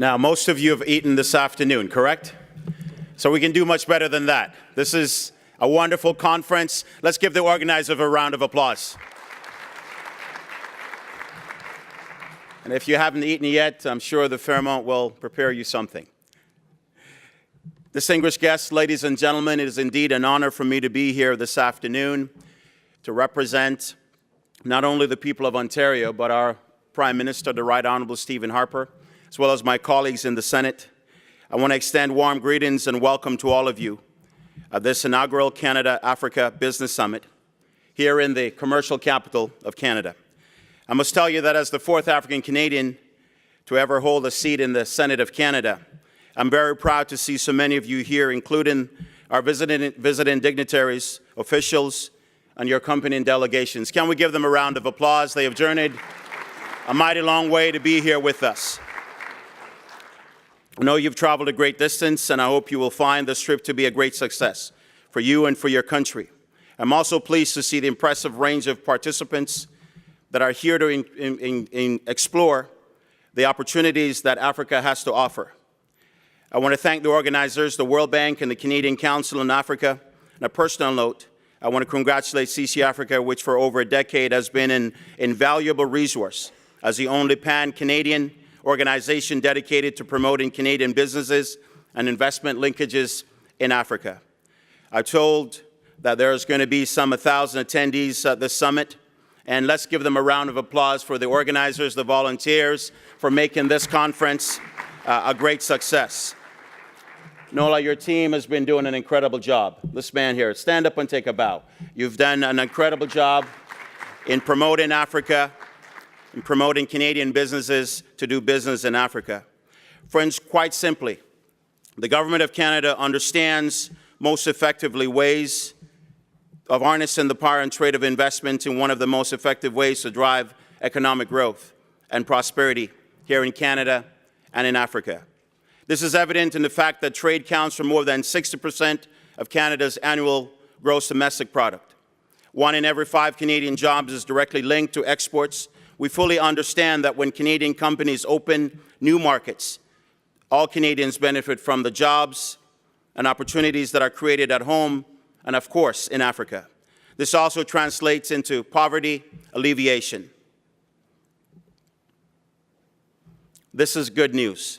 Now, most of you have eaten this afternoon, correct? So we can do much better than that. This is a wonderful conference. Let's give the organizers a round of applause. And if you haven't eaten yet, I'm sure the Fairmont will prepare you something. Distinguished guests, ladies and gentlemen, it is indeed an honor for me to be here this afternoon to represent not only the people of Ontario, but our Prime Minister, the Right Honourable Stephen Harper, as well as my colleagues in the Senate. I want to extend warm greetings and welcome to all of you at this inaugural Canada-Africa Business Summit here in the commercial capital of Canada. I must tell you that as the fourth African Canadian to ever hold a seat in the Senate of Canada, I'm very proud to see so many of you here, including our visiting dignitaries, officials, and your accompanying delegations. Can we give them a round of applause? They have journeyed a mighty long way to be here with us. I know you've traveled a great distance, and I hope you will find this trip to be a great success for you and for your country. I'm also pleased to see the impressive range of participants that are here to explore the opportunities that Africa has to offer. I want to thank the organizers, the World Bank and the Canadian Council in Africa. On a personal note, I want to congratulate CC Africa, which for over a decade has been an invaluable resource as the only pan-Canadian organization dedicated to promoting Canadian businesses and investment linkages in Africa. I'm told that there's going to be some 1,000 attendees at this summit, and let's give them a round of applause for the organizers, the volunteers, for making this conference a great success. Nola, your team has been doing an incredible job. This man here, stand up and take a bow. You've done an incredible job in promoting Africa, in promoting Canadian businesses to do business in Africa. Friends, quite simply, the Government of Canada understands most effectively ways of harnessing the power and trade of investment in one of the most effective ways to drive economic growth and prosperity here in Canada and in Africa. This is evident in the fact that trade counts for more than 60% of Canada's annual gross domestic product. 1 in every 5 Canadian jobs is directly linked to exports. We fully understand that when Canadian companies open new markets, all Canadians benefit from the jobs and opportunities that are created at home and, of course, in Africa. This also translates into poverty alleviation. This is good news.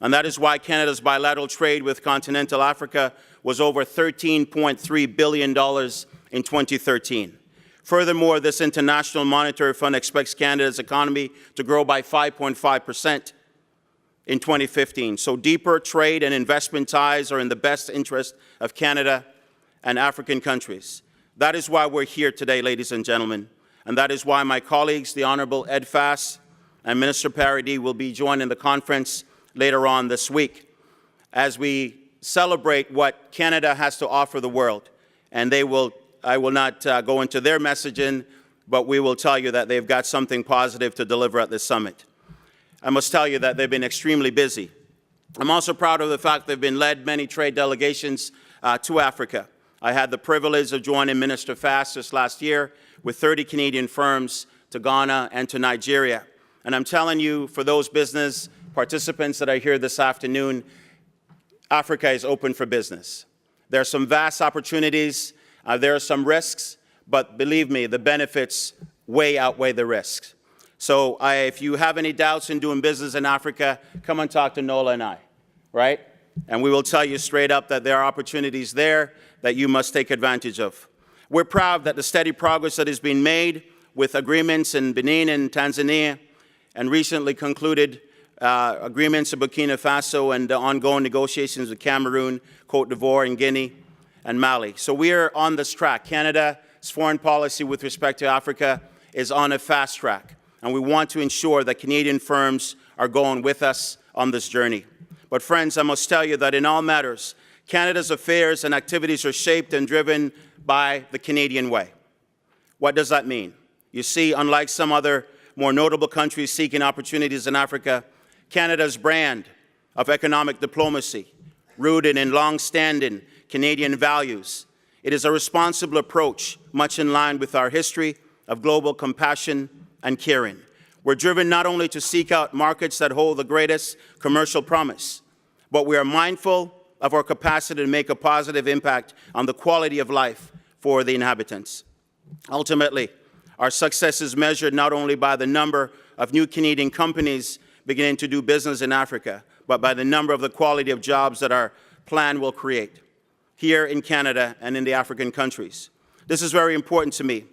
And that is why Canada's bilateral trade with continental Africa was over $13.3 billion in 2013. Furthermore, this International Monetary Fund expects Canada's economy to grow by 5.5% in 2015. So deeper trade and investment ties are in the best interest of Canada and African countries. That is why we're here today, ladies and gentlemen. And that is why my colleagues, the Honourable Ed Fass and Minister Paradis, will be joining the conference later on this week as we celebrate what Canada has to offer the world. And I will not go into their messaging, but we will tell you that they've got something positive to deliver at this summit. I must tell you that they've been extremely busy. I'm also proud of the fact they've been led many trade delegations to Africa. I had the privilege of joining Minister Fass this last year with 30 Canadian firms to Ghana and to Nigeria. And I'm telling you, for those business participants that are here this afternoon, Africa is open for business. There are some vast opportunities, there are some risks, but believe me, the benefits way outweigh the risks. So if you have any doubts in doing business in Africa, come and talk to Nola and I, right? And we will tell you straight up that there are opportunities there that you must take advantage of. We're proud that the steady progress that has been made with agreements in Benin and Tanzania and recently concluded agreements in Burkina Faso and the ongoing negotiations with Cameroon, Cote d'Ivoire, and Guinea, and Mali. So we are on this track. Canada's foreign policy with respect to Africa is on a fast track, and we want to ensure that Canadian firms are going with us on this journey. But friends, I must tell you that in all matters, Canada's affairs and activities are shaped and driven by the Canadian way. What does that mean? You see, unlike some other more notable countries seeking opportunities in Africa, Canada's brand of economic diplomacy, rooted in long-standing Canadian values. It is a responsible approach, much in line with our history of global compassion and caring. We're driven not only to seek out markets that hold the greatest commercial promise, but we are mindful of our capacity to make a positive impact on the quality of life for the inhabitants. Ultimately, our success is measured not only by the number of new Canadian companies beginning to do business in Africa, but by the number of the quality of jobs that our plan will create here in Canada and in the African countries. This is very important to me,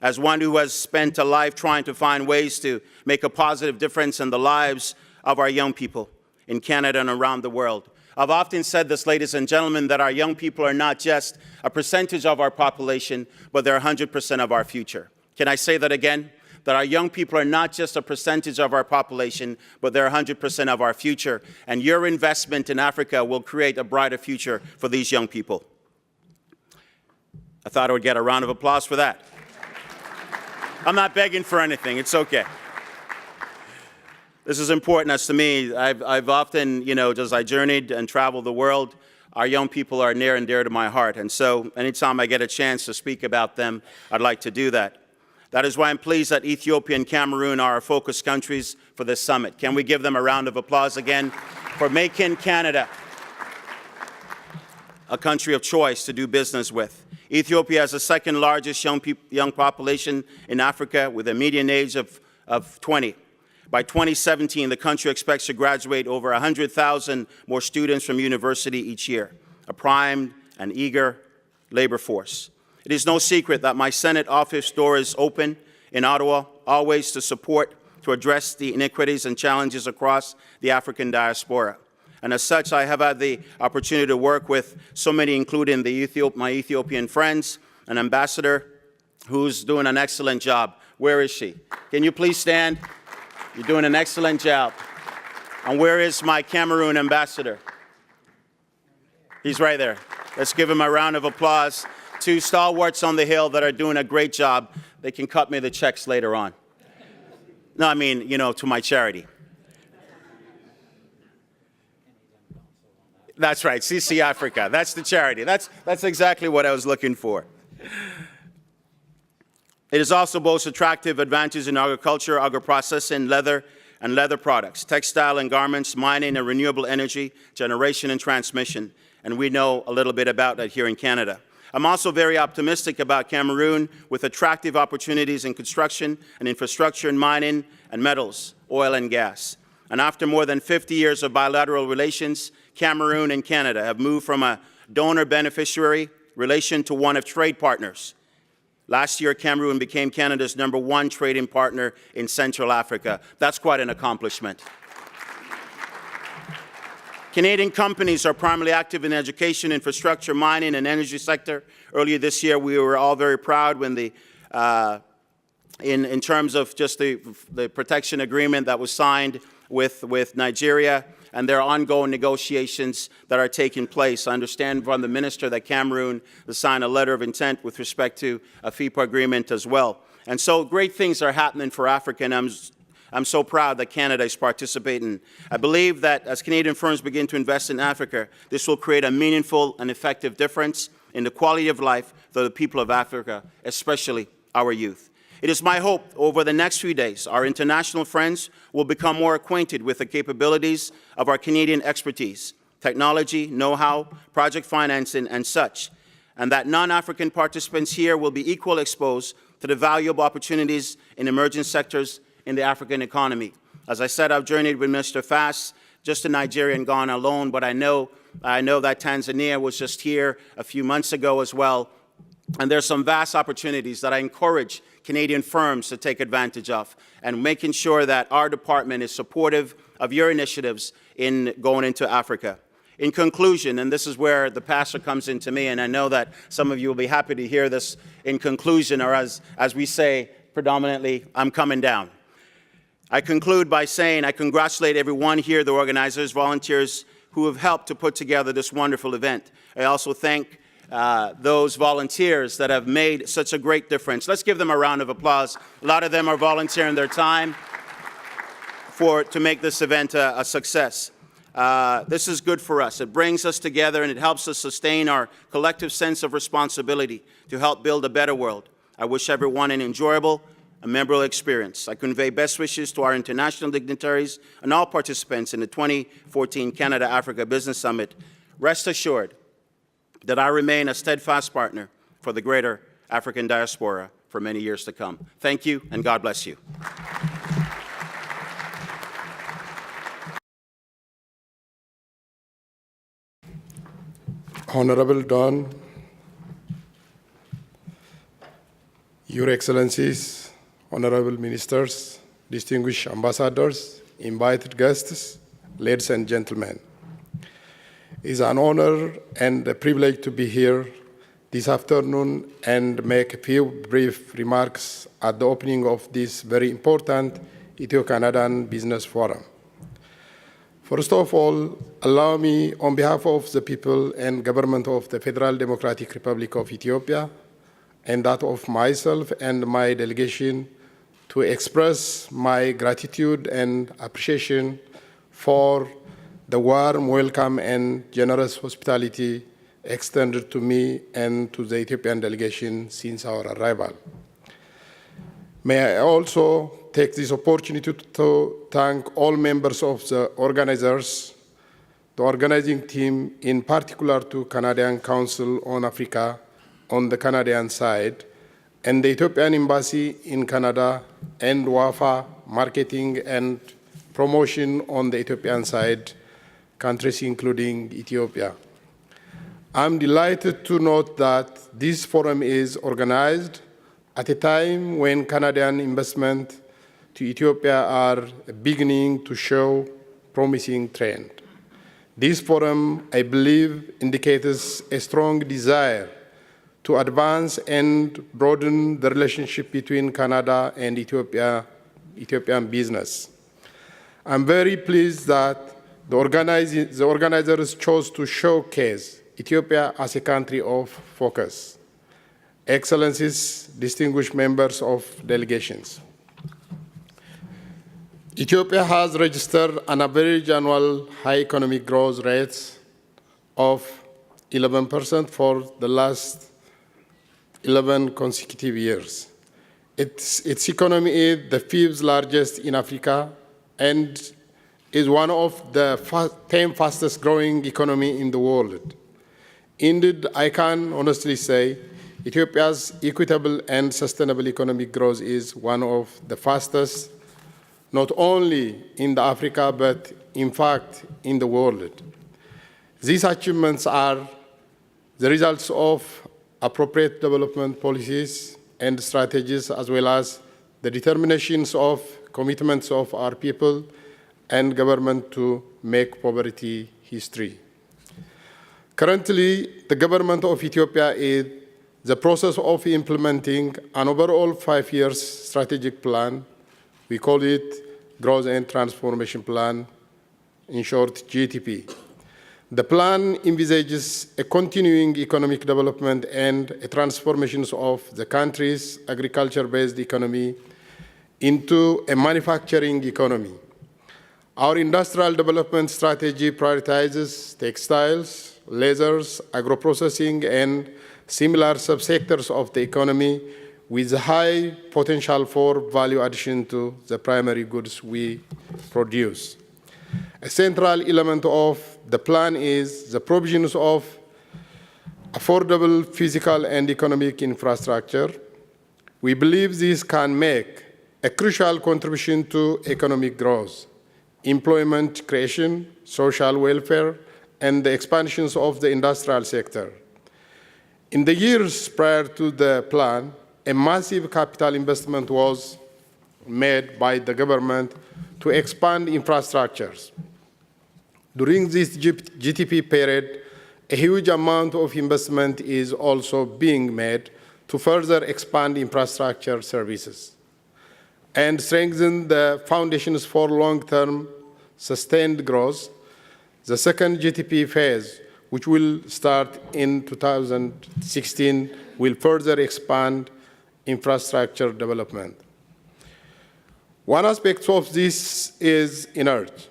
as one who has spent a life trying to find ways to make a positive difference in the lives of our young people in Canada and around the world. I've often said this, ladies and gentlemen, that our young people are not just a percentage of our population, but they're 100% of our future. Can I say that again? That our young people are not just a percentage of our population, but they're 100% of our future. And your investment in Africa will create a brighter future for these young people. I thought I would get a round of applause for that. I'm not begging for anything. It's okay. This is important as to me. I've often, as I journeyed and traveled the world, our young people are near and dear to my heart. And so anytime I get a chance to speak about them, I'd like to do that. That is why I'm pleased that Ethiopia and Cameroon are our focus countries for this summit. Can we give them a round of applause again for making Canada a country of choice to do business with? Ethiopia has the second largest young population in Africa with a median age of 20. By 2017, the country expects to graduate over 100,000 more students from university each year, a primed and eager labor force. It is no secret that my Senate office door is open in Ottawa, always to support, to address the inequities and challenges across the African diaspora. And as such, I have had the opportunity to work with so many, including my Ethiopian friends, an ambassador who's doing an excellent job. Where is she? Can you please stand? You're doing an excellent job. And where is my Cameroon ambassador? He's right there. Let's give him a round of applause. Two stalwarts on the Hill that are doing a great job. They can cut me the checks later on. No, I mean, to my charity. That's right, CC Africa. That's the charity. That's exactly what I was looking for. It is also boasts attractive advantages in agriculture, agro-processing, leather, and leather products, textile and garments, mining and renewable energy, generation and transmission. And we know a little bit about that here in Canada. I'm also very optimistic about Cameroon with attractive opportunities in construction and infrastructure and mining and metals, oil and gas. And after more than 50 years of bilateral relations, Cameroon and Canada have moved from a donor-beneficiary relation to one of trade partners. Last year, Cameroon became Canada's #1 trading partner in Central Africa. That's quite an accomplishment. Canadian companies are primarily active in education, infrastructure, mining, and energy sector. Earlier this year, we were all very proud when in terms of just the protection agreement that was signed with Nigeria, and there are ongoing negotiations that are taking place. I understand from the minister that Cameroon has signed a letter of intent with respect to a FIPA agreement as well. And so great things are happening for Africa, and I'm so proud that Canada is participating. I believe that as Canadian firms begin to invest in Africa, this will create a meaningful and effective difference in the quality of life for the people of Africa, especially our youth. It is my hope over the next few days, our international friends will become more acquainted with the capabilities of our Canadian expertise, technology, know-how, project financing, and such, and that non-African participants here will be equally exposed to the valuable opportunities in emerging sectors in the African economy. As I said, I've journeyed with Mr. Fass just to Nigeria and Ghana alone, but I know that Tanzania was just here a few months ago as well. And there's some vast opportunities that I encourage Canadian firms to take advantage of, and making sure that our department is supportive of your initiatives in going into Africa. In conclusion, and this is where the pastor comes into me, and I know that some of you will be happy to hear this in conclusion, or as we say predominantly, I'm coming down. I conclude by saying I congratulate everyone here, the organizers, volunteers who have helped to put together this wonderful event. I also thank those volunteers that have made such a great difference. Let's give them a round of applause. A lot of them are volunteering their time to make this event a success. This is good for us. It brings us together and it helps us sustain our collective sense of responsibility to help build a better world. I wish everyone an enjoyable a memorable experience. I convey best wishes to our international dignitaries and all participants in the 2014 Canada-Africa Business Summit. Rest assured that I remain a steadfast partner for the greater African diaspora for many years to come. Thank you, and God bless you. Honorable Don, Your Excellencies, Honorable Ministers, distinguished ambassadors, invited guests, ladies and gentlemen. It is an honor and a privilege to be here this afternoon and make a few brief remarks at the opening of this very important Ethio-Canadian Business Forum. First of all, allow me, on behalf of the people and government of the Federal Democratic Republic of Ethiopia, and that of myself and my delegation, to express my gratitude and appreciation for the warm welcome and generous hospitality extended to me and to the Ethiopian delegation since our arrival. May I also take this opportunity to thank all members of the organizers, the organizing team, in particular to Canadian Council on Africa on the Canadian side, and the Ethiopian Embassy in Canada and WAFA Marketing and Promotion on the Ethiopian side, countries including Ethiopia. I'm delighted to note that this forum is organized at a time when Canadian investment to Ethiopia are beginning to show promising trend. This forum, I believe, indicates a strong desire to advance and broaden the relationship between Canada and Ethiopian business. I'm very pleased that the organizers chose to showcase Ethiopia as a country of focus. Excellencies, distinguished members of delegations. Ethiopia has registered an average annual high economic growth rate of 11% for the last 11 consecutive years. Its economy is the fifth largest in Africa and is one of the 10 fastest growing economies in the world. Indeed, I can honestly say Ethiopia's equitable and sustainable economic growth is one of the fastest, not only in Africa, but in fact in the world. These achievements are the results of appropriate development policies and strategies, as well as the determinations of commitments of our people and government to make poverty history. Currently, the government of Ethiopia is in the process of implementing an overall 5-year strategic plan. We call it Growth and Transformation Plan, in short, GTP. The plan envisages a continuing economic development and a transformation of the country's agriculture-based economy into a manufacturing economy. Our industrial development strategy prioritizes textiles, lasers, agro-processing, and similar subsectors of the economy with high potential for value addition to the primary goods we produce. A central element of the plan is the provisions of affordable physical and economic infrastructure. We believe this can make a crucial contribution to economic growth, employment creation, social welfare, and the expansions of the industrial sector. In the years prior to the plan, a massive capital investment was made by the government to expand infrastructures. During this GTP period, a huge amount of investment is also being made to further expand infrastructure services and strengthen the foundations for long-term sustained growth. The second GTP phase, which will start in 2016, will further expand infrastructure development. One aspect of this is inert.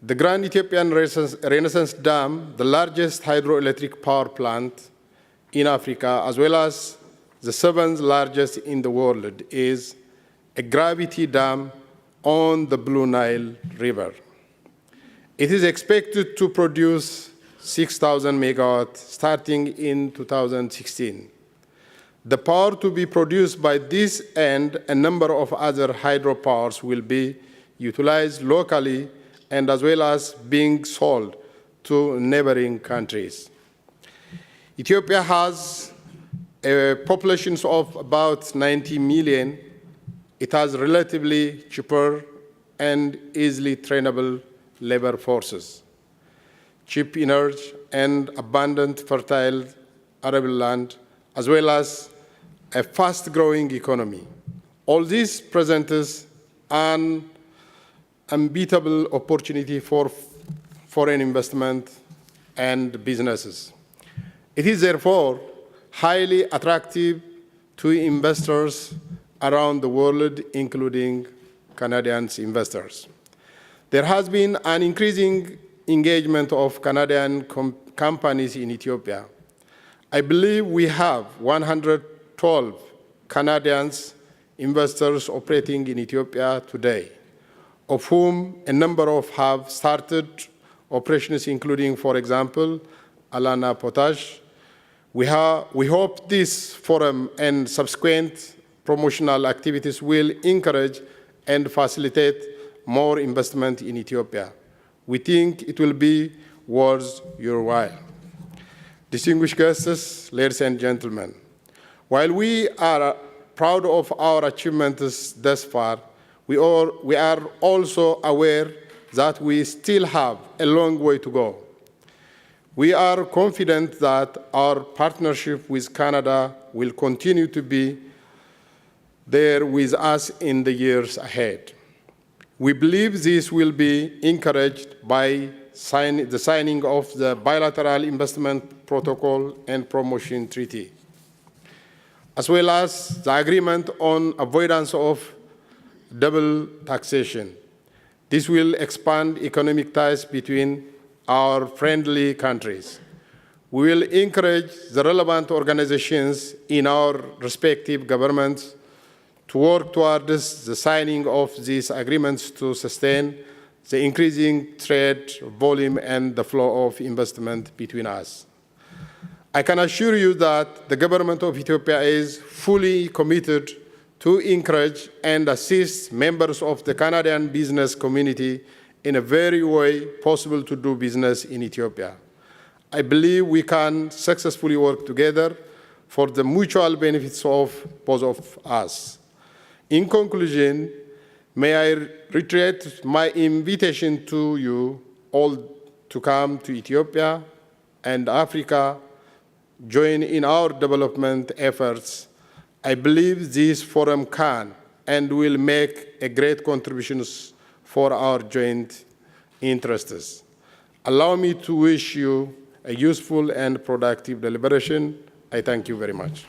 The Grand Ethiopian Renaissance Dam, the largest hydroelectric power plant in Africa, as well as the seventh largest in the world, is a gravity dam on the Blue Nile River. It is expected to produce 6,000 megawatts starting in 2016. The power to be produced by this and a number of other hydropowers will be utilized locally and as well as being sold to neighboring countries. Ethiopia has a population of about 90 million. It has relatively cheaper and easily trainable labor forces, cheap energy, and abundant fertile arable land, as well as a fast-growing economy. All this presents an unbeatable opportunity for foreign investment and businesses. It is therefore highly attractive to investors around the world, including Canadian investors. There has been an increasing engagement of Canadian companies in Ethiopia. I believe we have 112 Canadian investors operating in Ethiopia today, of whom a number of have started operations, including, for example, Alana Potash. We hope this forum and subsequent promotional activities will encourage and facilitate more investment in Ethiopia. We think it will be worth your while. Distinguished guests, ladies and gentlemen, while we are proud of our achievements thus far, we are also aware that we still have a long way to go. We are confident that our partnership with Canada will continue to be there with us in the years ahead. We believe this will be encouraged by the signing of the Bilateral Investment Protocol and Promotion Treaty, as well as the agreement on avoidance of double taxation. This will expand economic ties between our friendly countries. We will encourage the relevant organizations in our respective governments to work towards the signing of these agreements to sustain the increasing trade volume and the flow of investment between us. I can assure you that the government of Ethiopia is fully committed to encourage and assist members of the Canadian business community in a very way possible to do business in Ethiopia. I believe we can successfully work together for the mutual benefits of both of us. In conclusion, may I reiterate my invitation to you all to come to Ethiopia and Africa, join in our development efforts. I believe this forum can and will make a great contribution for our joint interests. Allow me to wish you a useful and productive deliberation. I thank you very much.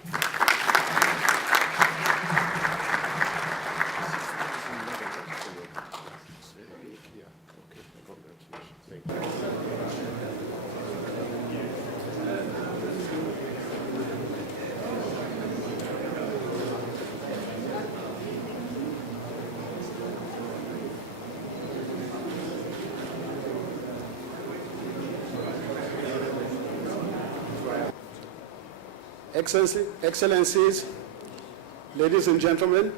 Excellencies, ladies and gentlemen,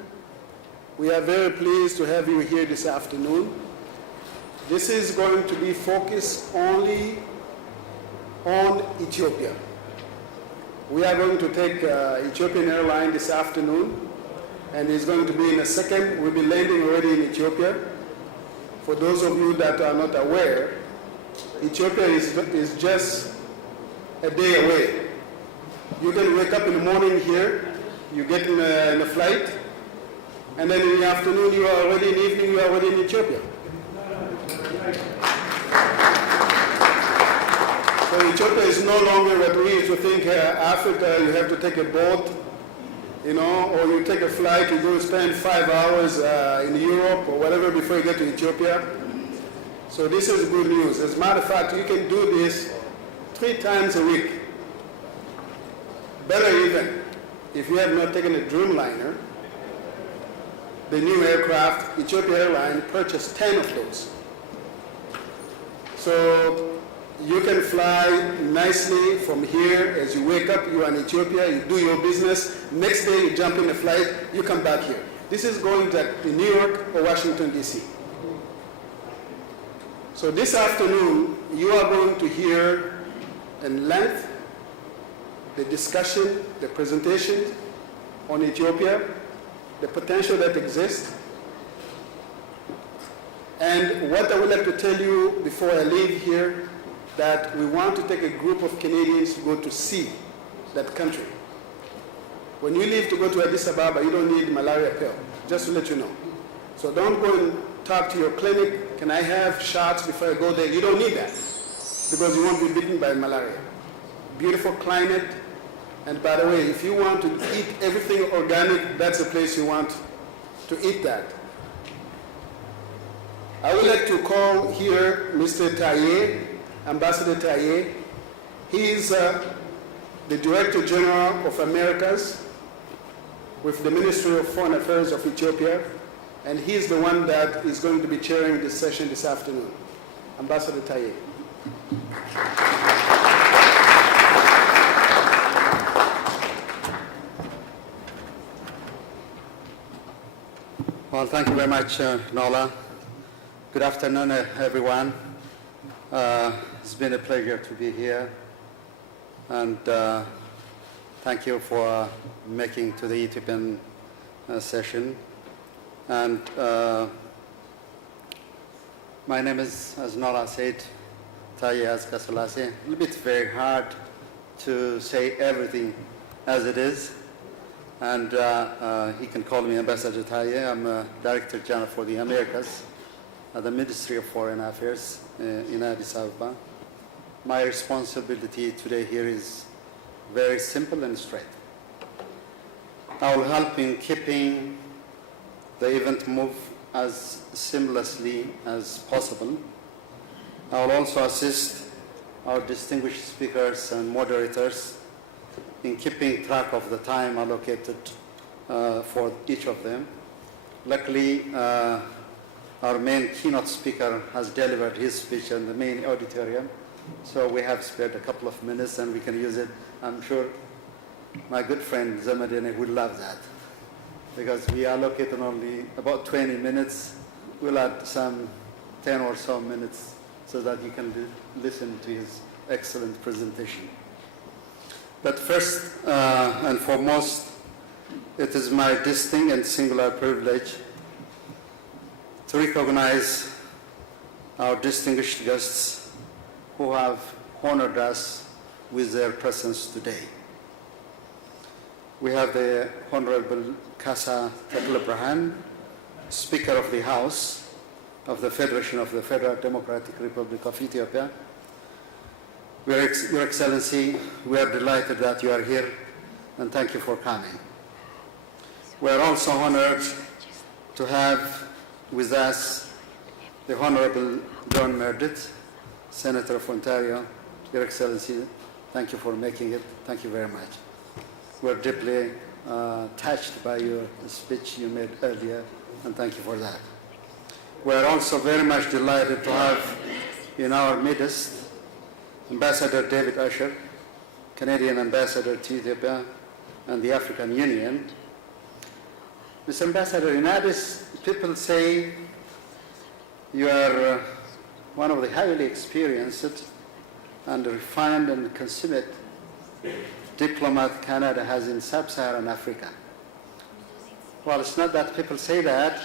we are very pleased to have you here this afternoon. This is going to be focused only on Ethiopia. We are going to take Ethiopian airline this afternoon, and it's going to be in a second. We'll be landing already in Ethiopia. For those of you that are not aware, Ethiopia is just a day away. You can wake up in the morning here, you get in a flight, and then in the afternoon you are already in the evening, you are already in Ethiopia. So Ethiopia is no longer what we used to think Africa, you have to take a boat, you know, or you take a flight, you go spend 5 hours in Europe or whatever before you get to Ethiopia. So this is good news. As a matter of fact, you can do this 3 times a week. Better even. if you have not taken a Dreamliner, the new aircraft, Ethiopia Airlines purchased 10 of those. So you can fly nicely from here. As you wake up, you are in Ethiopia, you do your business. Next day, you jump in a flight, you come back here. This is going to New York or Washington, D.C. So this afternoon, you are going to hear in length the discussion, the presentation on Ethiopia, the potential that exists. And what I would like to tell you before I leave here, that we want to take a group of Canadians to go to see that country. When you leave to go to Addis Ababa, you don't need malaria pill, just to let you know. So don't go and talk to your clinic, can I have shots before I go there? You don't need that, because you won't be bitten by malaria. Beautiful climate, and by the way, if you want to eat everything organic, that's the place you want to eat that. I would like to call here Mr. Taye, Ambassador Taye. He is the Director General of Americas with the Ministry of Foreign Affairs of Ethiopia, and he is the one that is going to be chairing this session this afternoon. Ambassador Taye. Well, thank you very much, Nola. Good afternoon, everyone. It's been a pleasure to be here, and thank you for making to the Ethiopian session. And my name is, as Nola said, Taye Askeselase. A little bit very hard to say everything as it is. And he can call me Ambassador Taye. I'm Director General for the Americas at the Ministry of Foreign Affairs in Addis Ababa. My responsibility today here is very simple and straight. I will help in keeping the event move as seamlessly as possible. I will also assist our distinguished speakers and moderators in keeping track of the time allocated for each of them. Luckily, our main keynote speaker has delivered his speech in the main auditorium, so we have spared a couple of minutes and we can use it. I'm sure my good friend Madina would love that, because we allocated only about 20 minutes. We'll add some 10 or so minutes so that you can listen to his excellent presentation. But first and foremost, it is my distinct and singular privilege to recognize our distinguished guests who have honored us with their presence today. We have the Honorable Kasa Tekle Brahan, Speaker of the House of the Federation of the Federal Democratic Republic of Ethiopia. Your Excellency, we are delighted that you are here, and thank you for coming. We are also honored to have with us the Honorable John Merdit, Senator of Ontario. Your Excellency, thank you for making it. Thank you very much. We're deeply touched by your speech you made earlier, and thank you for that. We are also very much delighted to have in our midst Ambassador David Usher, Canadian Ambassador to Ethiopia and the African Union. Mr. Ambassador, in Addis, people say you are one of the highly experienced and refined and consummate diplomat Canada has in sub-Saharan Africa. Well, it's not that people say that,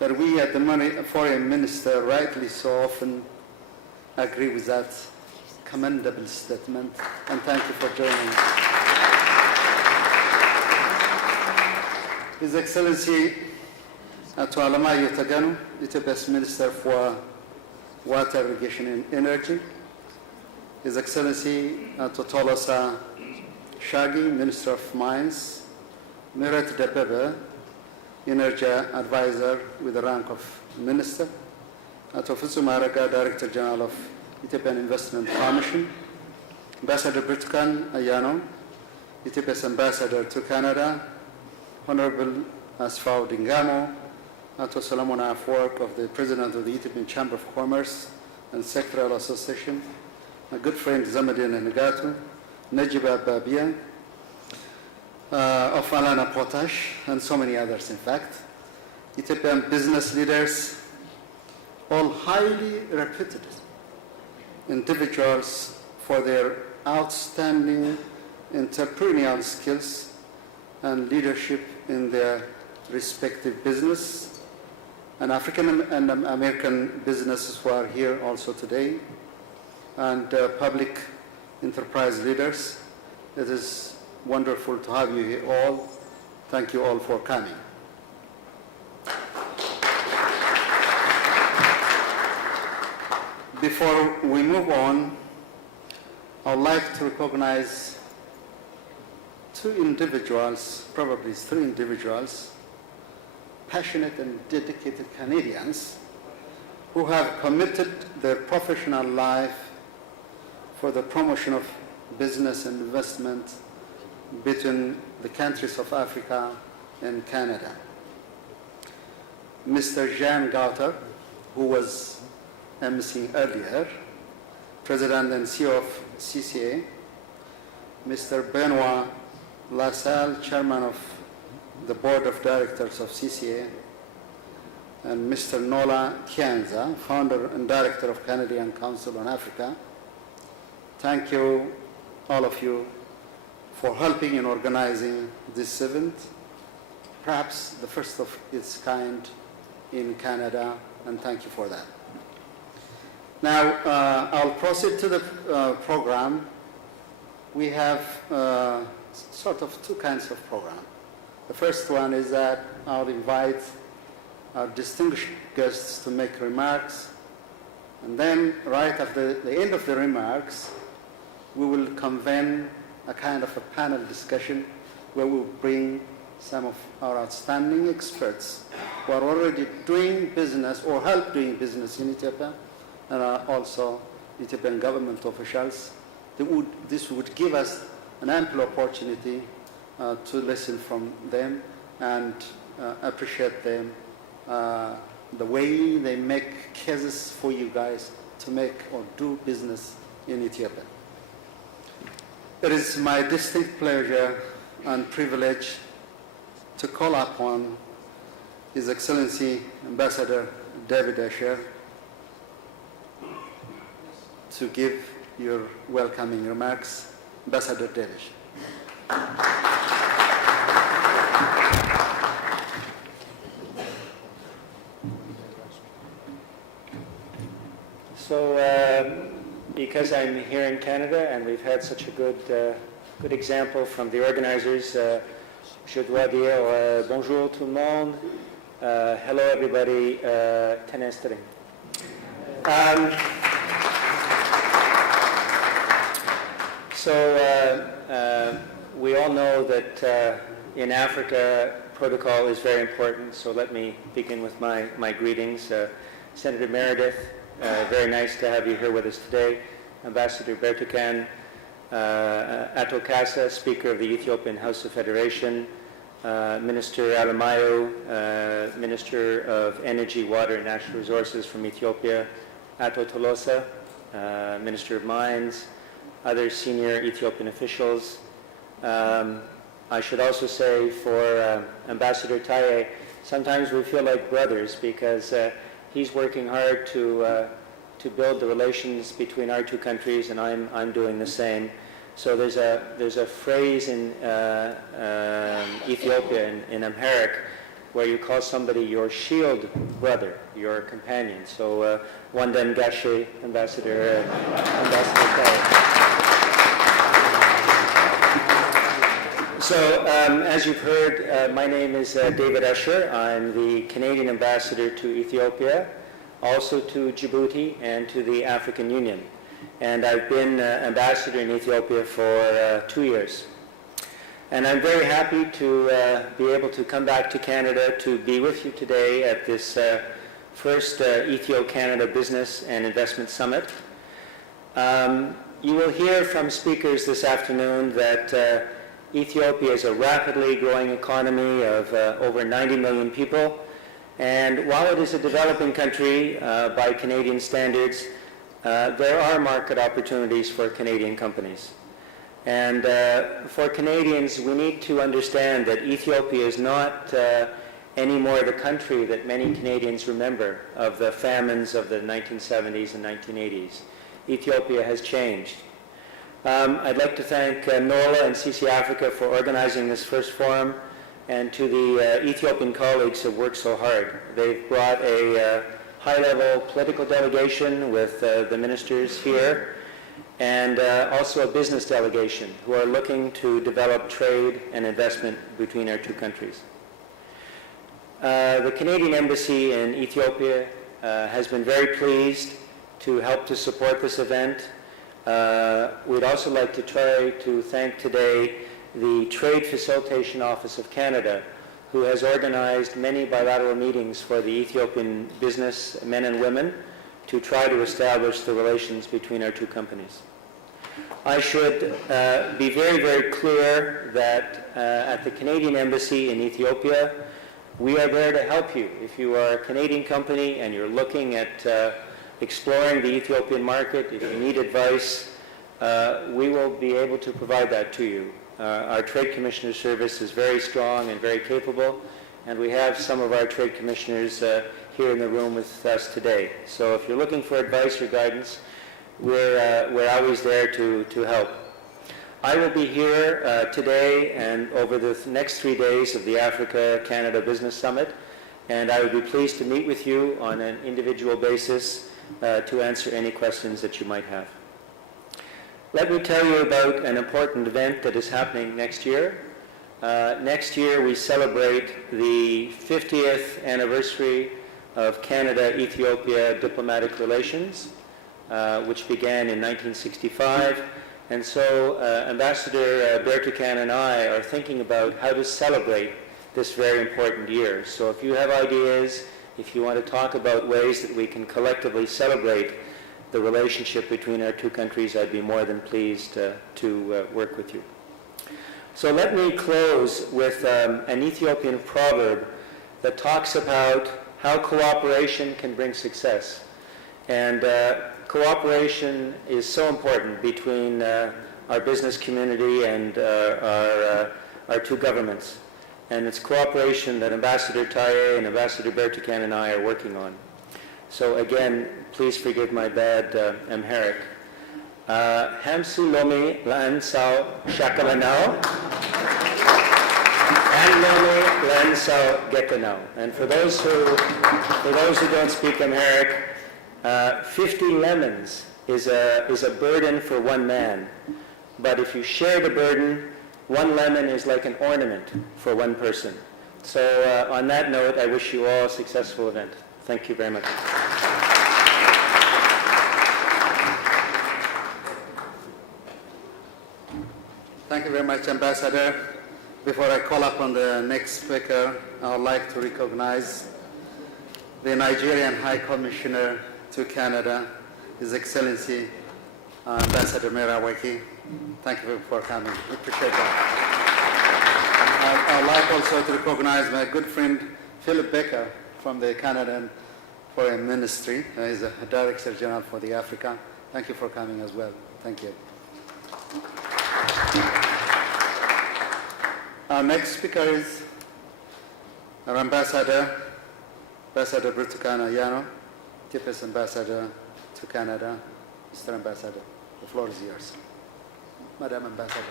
but we at the Foreign Minister rightly so often agree with that commendable statement, and thank you for joining us. His Excellency Ato Alamayo Taganu, Ethiopia's Minister for Water, Irrigation and Energy. His Excellency Ato Tolosa Shagi, Minister of Mines. Mirat Debebe, Energy Advisor with the rank of Minister. Ato Fusum Araga, Director General of Ethiopian Investment Commission. Ambassador Britkan Ayano, Ethiopia's ambassador to Canada, Honorable Asfaw Dingamo, Ato Solomon Afwerk of the President of the Ethiopian Chamber of Commerce and Sectoral Association, my good friend Zamadin Negato, Najiba Babia, of Alana Potash, and so many others in fact, Ethiopian business leaders, all highly reputed individuals for their outstanding entrepreneurial skills and leadership in their respective business, and African and American businesses who are here also today, and public enterprise leaders. It is wonderful to have you here all. Thank you all for coming. Before we move on, I would like to recognize two individuals, probably three individuals, passionate and dedicated Canadians who have committed their professional life for the promotion of business and investment between the countries of Africa and Canada. Mr. Jean Gauter, who was emceeing earlier, President and CEO of CCA, Mr. Benoit Lassalle, Chairman of the Board of Directors of CCA, and Mr. Nola Kianza, Founder and Director of Canadian Council on Africa. Thank you, all of you, for helping in organizing this event, perhaps the first of its kind in Canada, and thank you for that. Now, I'll proceed to the program. We have sort of two kinds of program. The first one is that I'll invite our distinguished guests to make remarks, and then right after the end of the remarks, we will convene a kind of a panel discussion where we'll bring some of our outstanding experts who are already doing business or help doing business in Ethiopia, and are also Ethiopian government officials. This would give us an ample opportunity to listen from them and appreciate them, the way they make cases for you guys to make or do business in Ethiopia. It is my distinct pleasure and privilege to call upon His Excellency Ambassador David Asher to give your welcoming remarks. Ambassador David. So, because I'm here in Canada and we've had such a good example from the organizers, je dois dire bonjour tout le monde, hello everybody, tenestering. So we all know that in Africa, protocol is very important, so let me begin with my greetings. Senator Meredith, very nice to have you here with us today. Ambassador Bertukan, Ato Kasa, Speaker of the Ethiopian House of Federation, Minister Alamayo, Minister of Energy, Water and Natural Resources from Ethiopia, Ato Tolosa, Minister of Mines, other senior Ethiopian officials. I should also say for Ambassador Taye, sometimes we feel like brothers because he's working hard to build the relations between our two countries, and I'm doing the same. So there's a phrase in Ethiopia in Amharic where you call somebody your shield brother, your companion. So Wandem Gashe, Ambassador Taye. So, as you've heard, my name is David Asher. I'm the Canadian ambassador to Ethiopia, also to Djibouti and to the African Union. And I've been ambassador in Ethiopia for 2 years. And I'm very happy to be able to come back to Canada to be with you today at this first Ethio-Canada Business and Investment Summit. You will hear from speakers this afternoon that Ethiopia is a rapidly growing economy of over 90 million people. And while it is a developing country by Canadian standards, there are market opportunities for Canadian companies. And for Canadians, we need to understand that Ethiopia is not anymore the country that many Canadians remember of the famines of the 1970s and 1980s. Ethiopia has changed. I'd like to thank NOLA and CC Africa for organizing this first forum, and to the Ethiopian colleagues who have worked so hard. They've brought a high-level political delegation with the ministers here, and also a business delegation who are looking to develop trade and investment between our two countries. The Canadian Embassy in Ethiopia has been very pleased to help to support this event. We'd also like to try to thank today the Trade Facilitation Office of Canada, who has organized many bilateral meetings for the Ethiopian business men and women to try to establish the relations between our two companies. I should be very, very clear that at the Canadian Embassy in Ethiopia, we are there to help you. If you are a Canadian company and you're looking at exploring the Ethiopian market, if you need advice, we will be able to provide that to you. Our Trade Commissioner service is very strong and very capable, and we have some of our Trade Commissioners here in the room with us today. So if you're looking for advice or guidance, we're always there to help. I will be here today and over the next 3 days of the Africa-Canada Business Summit, and I would be pleased to meet with you on an individual basis to answer any questions that you might have. Let me tell you about an important event that is happening next year. Next year we celebrate the 50th anniversary of Canada-Ethiopia diplomatic relations, which began in 1965. And so Ambassador Bertukan and I are thinking about how to celebrate this very important year. So if you have ideas, if you want to talk about ways that we can collectively celebrate the relationship between our two countries, I'd be more than pleased to work with you. So let me close with an Ethiopian proverb that talks about how cooperation can bring success. And cooperation is so important between our business community and our two governments. And it's cooperation that Ambassador Taye and Ambassador Bertukan and I are working on. So again, please forgive my bad Amharic. Hamsu lomi lan sao shakalanao, and lomi lan sao getanao. And for those who don't speak Amharic, 50 lemons is a burden for one man. But if you share the burden, 1 lemon is like an ornament for one person. So on that note, I wish you all a successful event. Thank you very much. Thank you very much, Ambassador. Before I call upon the next speaker, I would like to recognize the Nigerian High Commissioner to Canada, His Excellency Ambassador Merawaki. Thank you for coming. We appreciate that. I would like also to recognize my good friend Philip Becker from the Canadian Foreign Ministry. He's a Director General for the Africa. Thank you for coming as well. Thank you. Our next speaker is our Ambassador Bertukan Ayano, Ethiopia's Ambassador to Canada. Mr. Ambassador, the floor is yours. Madam Ambassador.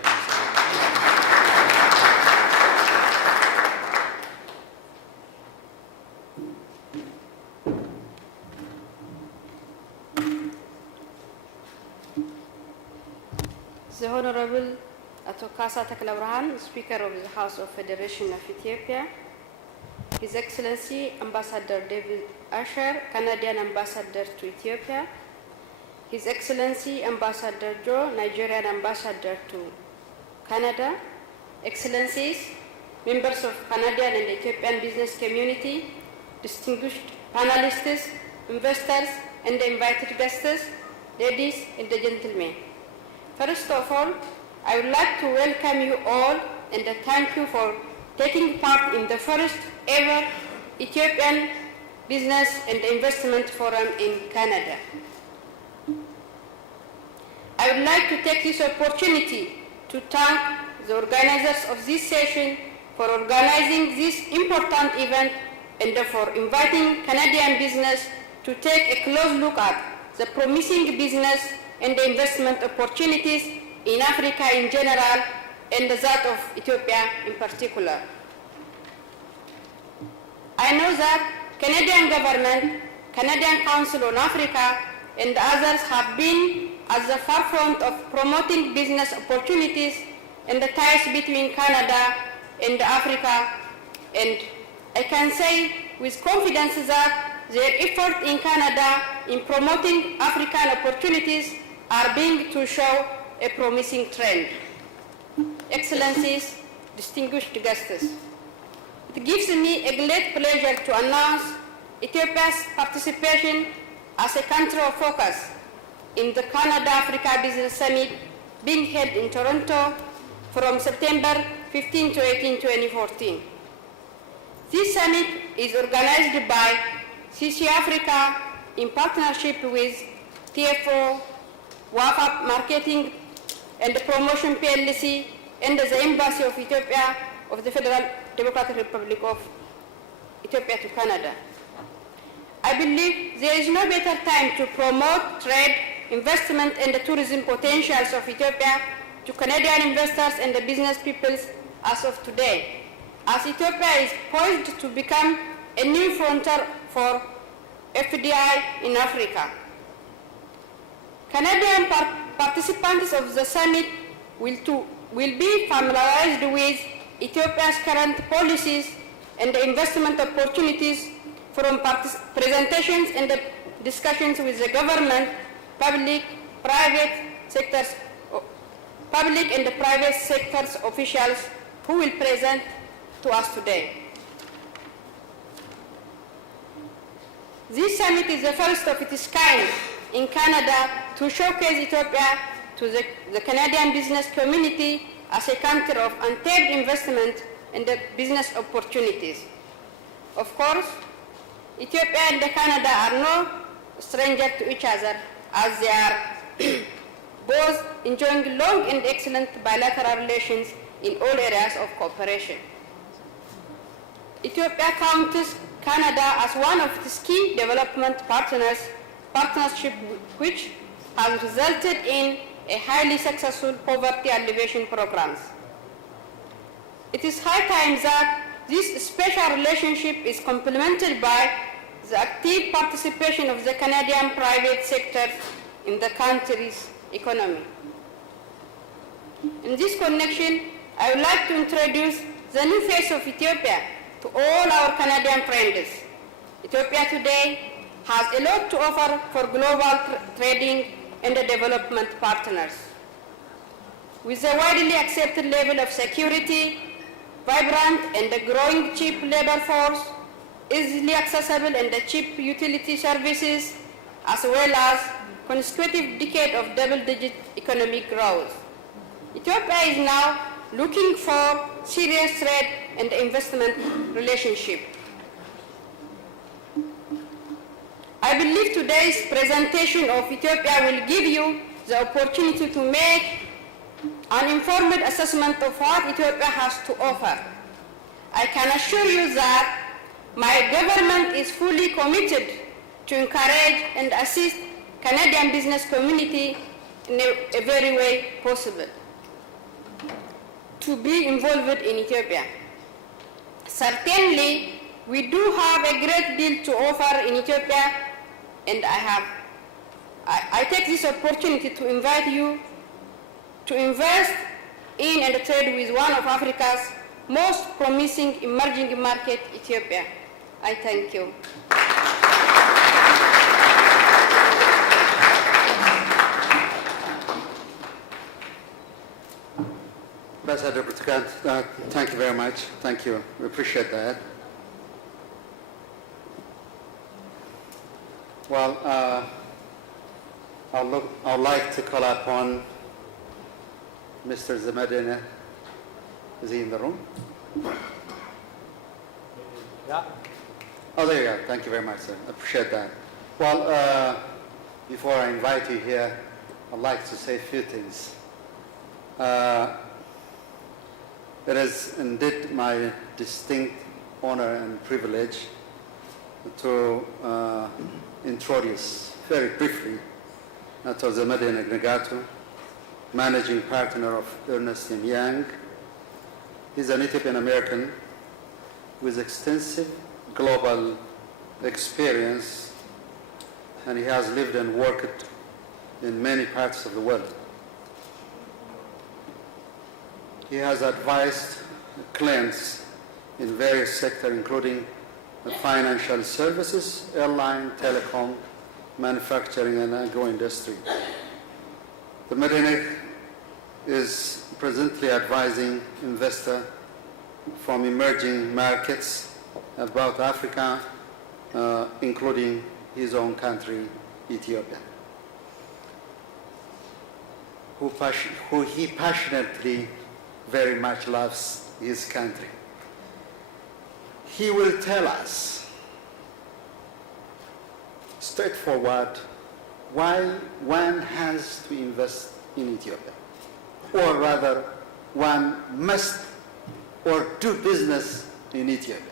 The Honorable Atokasa Taklabrahan, Speaker of the House of Federation of Ethiopia, His Excellency Ambassador David Asher, Canadian Ambassador to Ethiopia, His Excellency Ambassador Joe, Nigerian Ambassador to Canada, Excellencies, members of Canadian and Ethiopian business community, distinguished panelists, investors, and invited guests, ladies and gentlemen. First of all, I would like to welcome you all and thank you for taking part in the first ever Ethiopian Business and Investment Forum in Canada. I would like to take this opportunity to thank the organizers of this session for organizing this important event and for inviting Canadian business to take a close look at the promising business and investment opportunities in Africa in general and that of Ethiopia in particular. I know that Canadian government, Canadian Council on Africa, and others have been at the forefront of promoting business opportunities and the ties between Canada and Africa, and I can say with confidence that their efforts in Canada in promoting African opportunities are beginning to show a promising trend. Excellencies, distinguished guests, it gives me a great pleasure to announce Ethiopia's participation as a country of focus in the Canada-Africa Business Summit being held in Toronto from September 15 to 18, 2014. This summit is organized by CC Africa in partnership with TFO, WAFAP Marketing and Promotion PLC, and the Embassy of Ethiopia of the Federal Democratic Republic of Ethiopia to Canada. I believe there is no better time to promote trade, investment and the tourism potentials of Ethiopia to Canadian investors and the business peoples as of today, as Ethiopia is poised to become a new frontier for FDI in Africa. Canadian participants of the summit will be familiarized with Ethiopia's current policies and the investment opportunities from presentations and the discussions with the government, public and private sectors officials who will present to us today. This summit is the first of its kind in Canada to showcase Ethiopia to the Canadian business community as a country of untapped investment and the business opportunities. Of course, Ethiopia and Canada are no stranger to each other, as they are both enjoying long and excellent bilateral relations in all areas of cooperation. Ethiopia counts Canada as one of its key development partnership which has resulted in a highly successful poverty alleviation programs. It is high time that this special relationship is complemented by the active participation of the Canadian private sector in the country's economy. In this connection, I would like to introduce the new face of Ethiopia to all our Canadian friends. Ethiopia today has a lot to offer for global trading and development partners. With a widely accepted level of security, vibrant and growing cheap labor force, easily accessible and cheap utility services, as well as consecutive decade of double-digit economic growth. Ethiopia is now looking for serious trade and investment relationship. I believe today's presentation of Ethiopia will give you the opportunity to make an informed assessment of what Ethiopia has to offer. I can assure you that my government is fully committed to encourage and assist Canadian business community in every way possible to be involved in Ethiopia. Certainly, we do have a great deal to offer in Ethiopia, and I take this opportunity to invite you to invest in and trade with one of Africa's most promising emerging market, Ethiopia. I thank you. Ambassador Burtukan, thank you very much. Thank you. We appreciate that. Well, I'd like to call upon Mr. Madina, is he in the room? Yeah. Oh, there you go. Thank you very much, sir. I appreciate that. Well, before I invite you here, I'd like to say a few things. It is indeed my distinct honor and privilege to introduce very briefly Natasha Negato, managing partner of Ernest & Young. He's an Ethiopian American with extensive global experience, and he has lived and worked in many parts of the world. He has advised clients in various sectors, including the financial services, airline, telecom, manufacturing, and agro-industry. The Madina is presently advising investors from emerging markets about Africa, including his own country, Ethiopia, who he passionately very much loves his country. He will tell us straightforward why one has to invest in Ethiopia, or rather one must or do business in Ethiopia.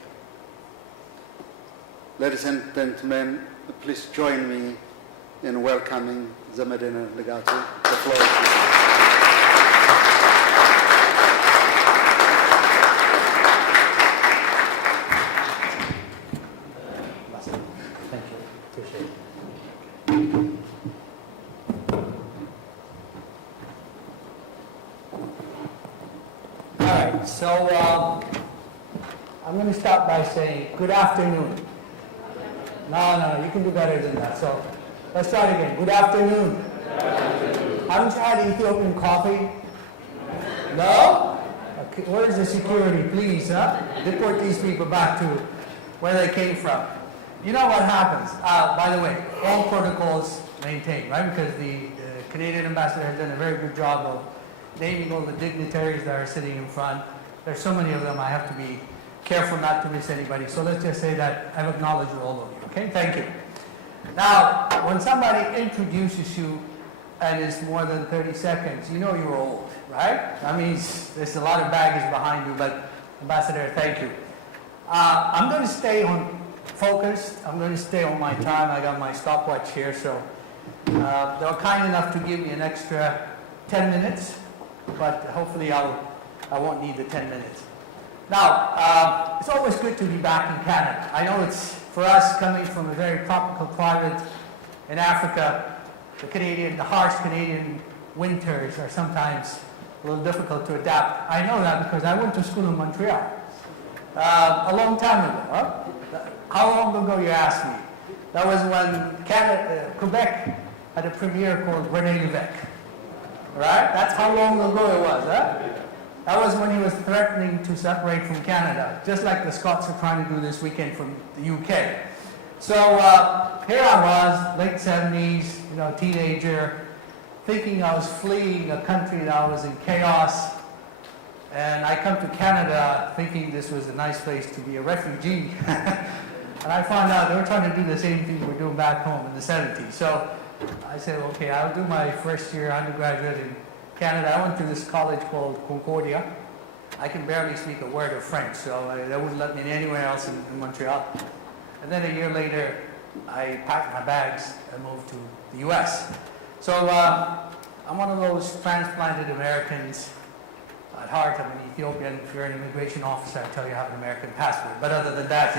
Ladies and gentlemen, please join me in welcoming Madina Negato. The floor is yours. Thank you. Appreciate it. All right, so I'm going to start by saying good afternoon. No, you can do better than that. So let's start again. Good afternoon. Haven't you had Ethiopian coffee? No? Okay, where's the security, please, huh? Deport these people back to where they came from. You know what happens? By the way, all protocols maintained, right? Because the Canadian ambassador has done a very good job of naming all the dignitaries that are sitting in front. There's so many of them, I have to be careful not to miss anybody. So let's just say that I've acknowledged all of you, okay? Thank you. Now, when somebody introduces you and it's more than 30 seconds, you know you're old, right? That means there's a lot of baggage behind you, but Ambassador, thank you. I'm going to stay on focused. I'm going to stay on my time. I got my stopwatch here, so they were kind enough to give me an extra 10 minutes, but hopefully I won't need the 10 minutes. Now, it's always good to be back in Canada. I know it's, for us, coming from a very tropical climate in Africa, the harsh Canadian winters are sometimes a little difficult to adapt. I know that because I went to school in Montreal a long time ago. Huh? How long ago, you asked me? That was when Quebec had a premier called René Lévesque. Right? That's how long ago it was. Huh? That was when he was threatening to separate from Canada, just like the Scots are trying to do this weekend from the UK. So here I was, late 70s, teenager, thinking I was fleeing a country that was in chaos. And I come to Canada thinking this was a nice place to be a refugee. And I found out they were trying to do the same thing we're doing back home in the 70s. So I said, okay, I'll do my first year undergraduate in Canada. I went to this college called Concordia. I can barely speak a word of French, so they wouldn't let me in anywhere else in Montreal. And then a year later, I packed my bags and moved to the US. So I'm one of those transplanted Americans. At heart, I'm an Ethiopian. If you're an immigration officer, I tell you I have an American passport. But other than that,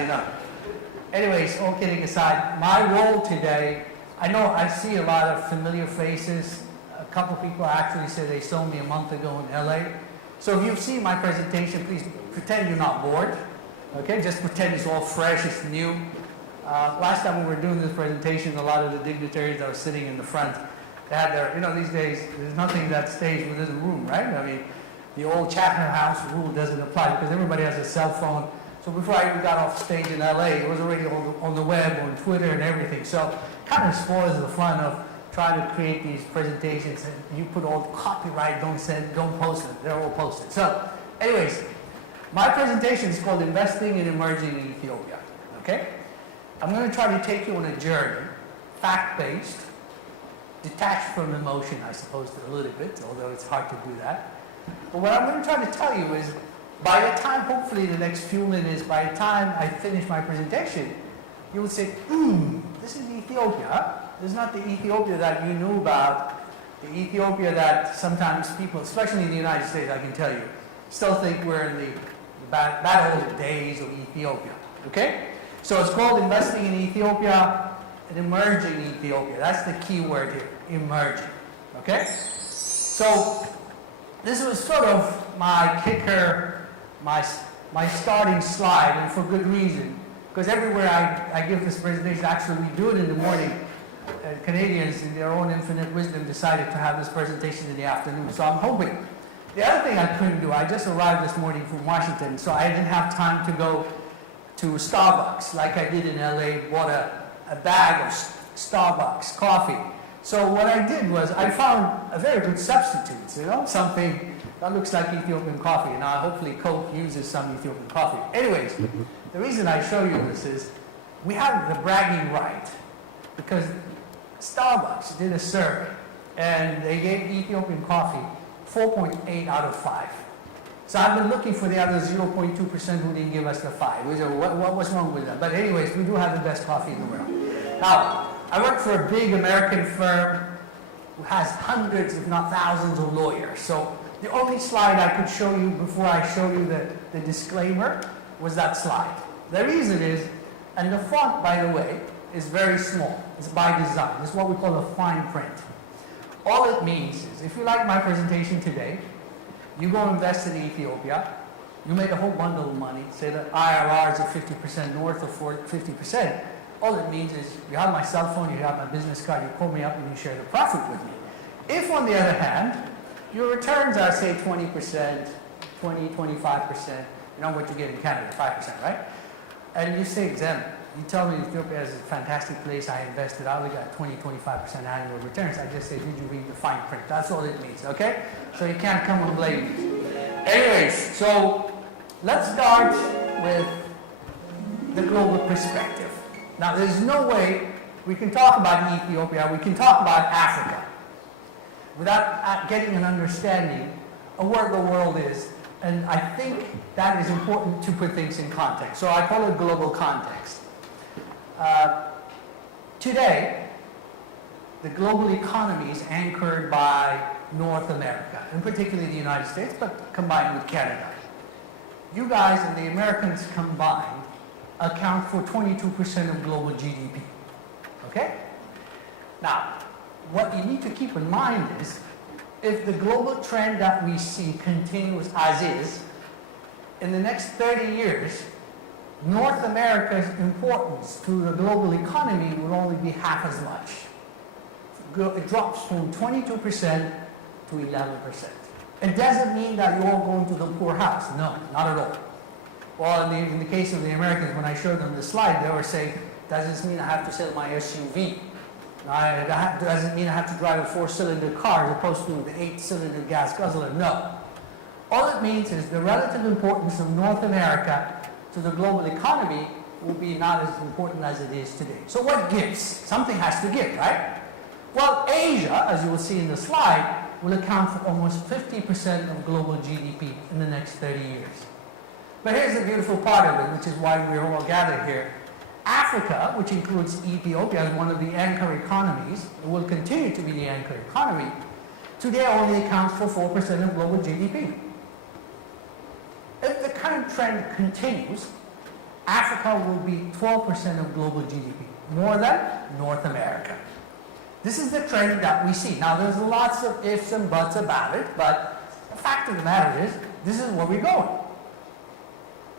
Anyways, all kidding aside, my role today, I know I see a lot of familiar faces. A couple people actually said they saw me a month ago in LA. So if you've seen my presentation, please pretend you're not bored. Okay, just pretend it's all fresh, it's new. Last time we were doing this presentation, a lot of the dignitaries that were sitting in the front, they had their, these days, there's nothing that stays within the room, right? I mean, the old Chatham House rule doesn't apply because everybody has a cell phone. So before I even got off stage in LA, it was already on the web, on Twitter and everything. So kind of spoils the fun of try to create these presentations and you put all the copyright, don't post it, they're all posted. So anyways, my presentation is called Investing in Emerging in Ethiopia, okay? I'm going to try to take you on a journey, fact-based, detached from emotion, I suppose, a little bit, although it's hard to do that. But what I'm going to try to tell you is, by the time, hopefully the next few minutes, by the time I finish my presentation, you will say, this is Ethiopia. This is not the Ethiopia that you knew about, the Ethiopia that sometimes people, especially in the United States, I can tell you, still think we're in the bad old days of Ethiopia, okay? So it's called Investing in Ethiopia, an Emerging Ethiopia. That's the key word here, emerging, okay? So this was sort of my kicker, my starting slide, and for good reason, because everywhere I give this presentation, actually we do it in the morning. Canadians, in their own infinite wisdom, decided to have this presentation in the afternoon, so I'm hoping. The other thing I couldn't do, I just arrived this morning from Washington, so I didn't have time to go to Starbucks like I did in LA, bought a bag of Starbucks coffee. So what I did was I found a very good substitute, you know, something that looks like Ethiopian coffee. Now hopefully Coke uses some Ethiopian coffee. Anyways, the reason I show you this is we have the bragging right because Starbucks did a survey and they gave Ethiopian coffee 4.8 out of 5. So I've been looking for the other 0.2% who didn't give us the 5. We said, what was wrong with that? But anyways, we do have the best coffee in the world. Now, I work for a big American firm who has hundreds, if not thousands, of lawyers. So the only slide I could show you before I show you the disclaimer was that slide. The reason is, and the font, by the way, is very small. It's by design. It's what we call a fine print. All it means is, if you like my presentation today, you go invest in Ethiopia, you make a whole bundle of money, say the IRRs are 50% north of 50%. All it means is you have my cell phone, you have my business card, you call me up and you share the profit with me. If, on the other hand, your returns are, say, 20%, 20, 25%, you know what you get in Canada, 5%, right? And you say, Zem, you tell me Ethiopia is a fantastic place, I invested, I only got 20, 25% annual returns. I just say, did you read the fine print? That's all it means, okay? So you can't come and blame me. Anyways, so let's start with the global perspective. Now, there's no way we can talk about Ethiopia, we can talk about Africa without getting an understanding of where the world is. And I think that is important to put things in context. So I call it global context. Today, the global economy is anchored by North America, and particularly the United States, but combined with Canada. You guys and the Americans combined account for 22% of global GDP, okay? Now, what you need to keep in mind is, if the global trend that we see continues as is, in the next 30 years, North America's importance to the global economy will only be half as much. It drops from 22% to 11%. It doesn't mean that you're all going to the poorhouse. No, not at all. Well, in the case of the Americans, when I showed them the slide, they were saying, does this mean I have to sell my SUV? Does it mean I have to drive a 4-cylinder car as opposed to the 8-cylinder gas guzzler? No. All it means is the relative importance of North America to the global economy will be not as important as it is today. So what gives? Something has to give, right? Well, Asia, as you will see in the slide, will account for almost 50% of global GDP in the next 30 years. But here's the beautiful part of it, which is why we're all gathered here. Africa, which includes Ethiopia as one of the anchor economies, and will continue to be the anchor economy, today only accounts for 4% of global GDP. If the current trend continues, Africa will be 12% of global GDP, more than North America. This is the trend that we see. Now, there's lots of ifs and buts about it, but the fact of the matter is, this is where we're going.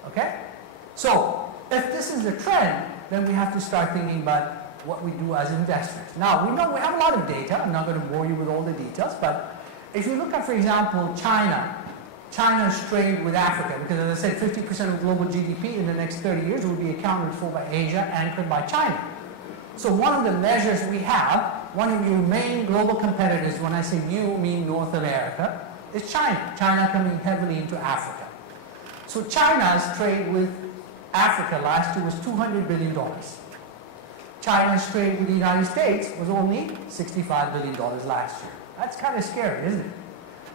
Okay? So, if this is the trend, then we have to start thinking about what we do as investors. Now, we know we have a lot of data. I'm not going to bore you with all the details, but if you look at, for example, China's trade with Africa, because as I said, 50% of global GDP in the next 30 years will be accounted for by Asia, anchored by China. So one of the measures we have one of your main global competitors, when I say you, mean North America, is China. China coming heavily into Africa. So China's trade with Africa last year was $200 billion. China's trade with the United States was only $65 billion last year. That's kind of scary, isn't it?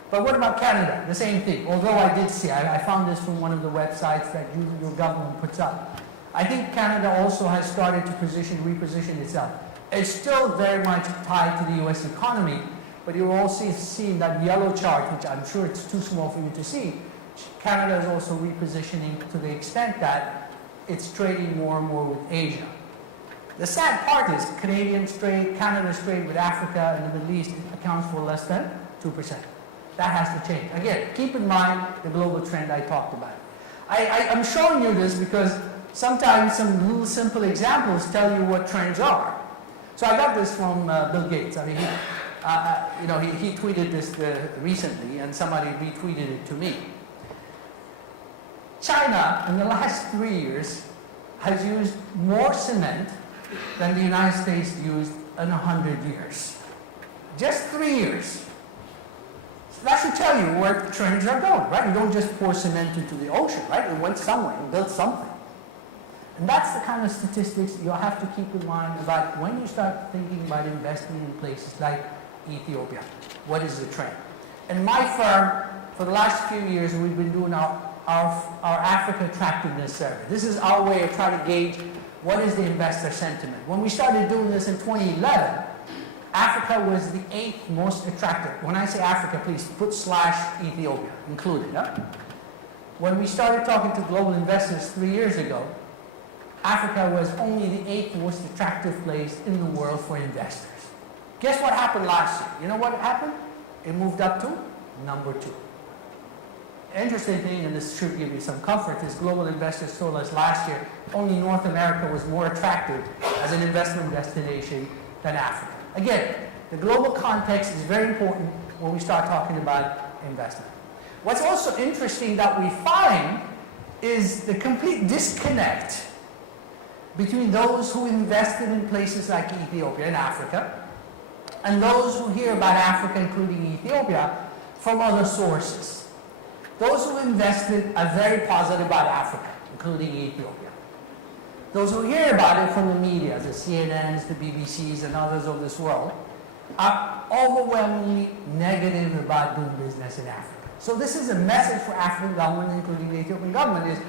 But what about Canada? The same thing. Although I did see, I found this from one of the websites that your government puts up. I think Canada also has started to reposition itself. It's still very much tied to the US economy, but you're also seeing that yellow chart, which I'm sure it's too small for you to see. Canada is also repositioning to the extent that it's trading more and more with Asia. The sad part is Canada's trade with Africa and the Middle East accounts for less than 2%. That has to change. Again, keep in mind the global trend I talked about. I'm showing you this because sometimes some little simple examples tell you what trends are. So I got this from Bill Gates. I mean, he tweeted this recently, and somebody retweeted it to me. China, in the last 3 years, has used more cement than the United States used in 100 years. Just 3 years. So that should tell you where trends are going, right? You don't just pour cement into the ocean, right? It went somewhere, it built something. And that's the kind of statistics you'll have to keep in mind about when you start thinking about investing in places like Ethiopia. What is the trend? In my firm, for the last few years, we've been doing our Africa attractiveness survey. This is our way of trying to gauge what is the investor sentiment. When we started doing this in 2011, Africa was the 8th most attractive. When I say Africa, please put / Ethiopia included. Huh? When we started talking to global investors 3 years ago, Africa was only the 8th most attractive place in the world for investors. Guess what happened last year? You know what happened? It moved up to number 2. Interesting thing, and this should give you some comfort, is global investors told us last year only North America was more attractive as an investment destination than Africa. Again, the global context is very important when we start talking about investment. What's also interesting that we find is the complete disconnect between those who invested in places like Ethiopia and Africa and those who hear about Africa, including Ethiopia, from other sources. Those who invested are very positive about Africa, including Ethiopia. Those who hear about it from the media, the CNNs, the BBCs, and others of this world, are overwhelmingly negative about doing business in Africa. So this is a message for African government, including the Ethiopian government, is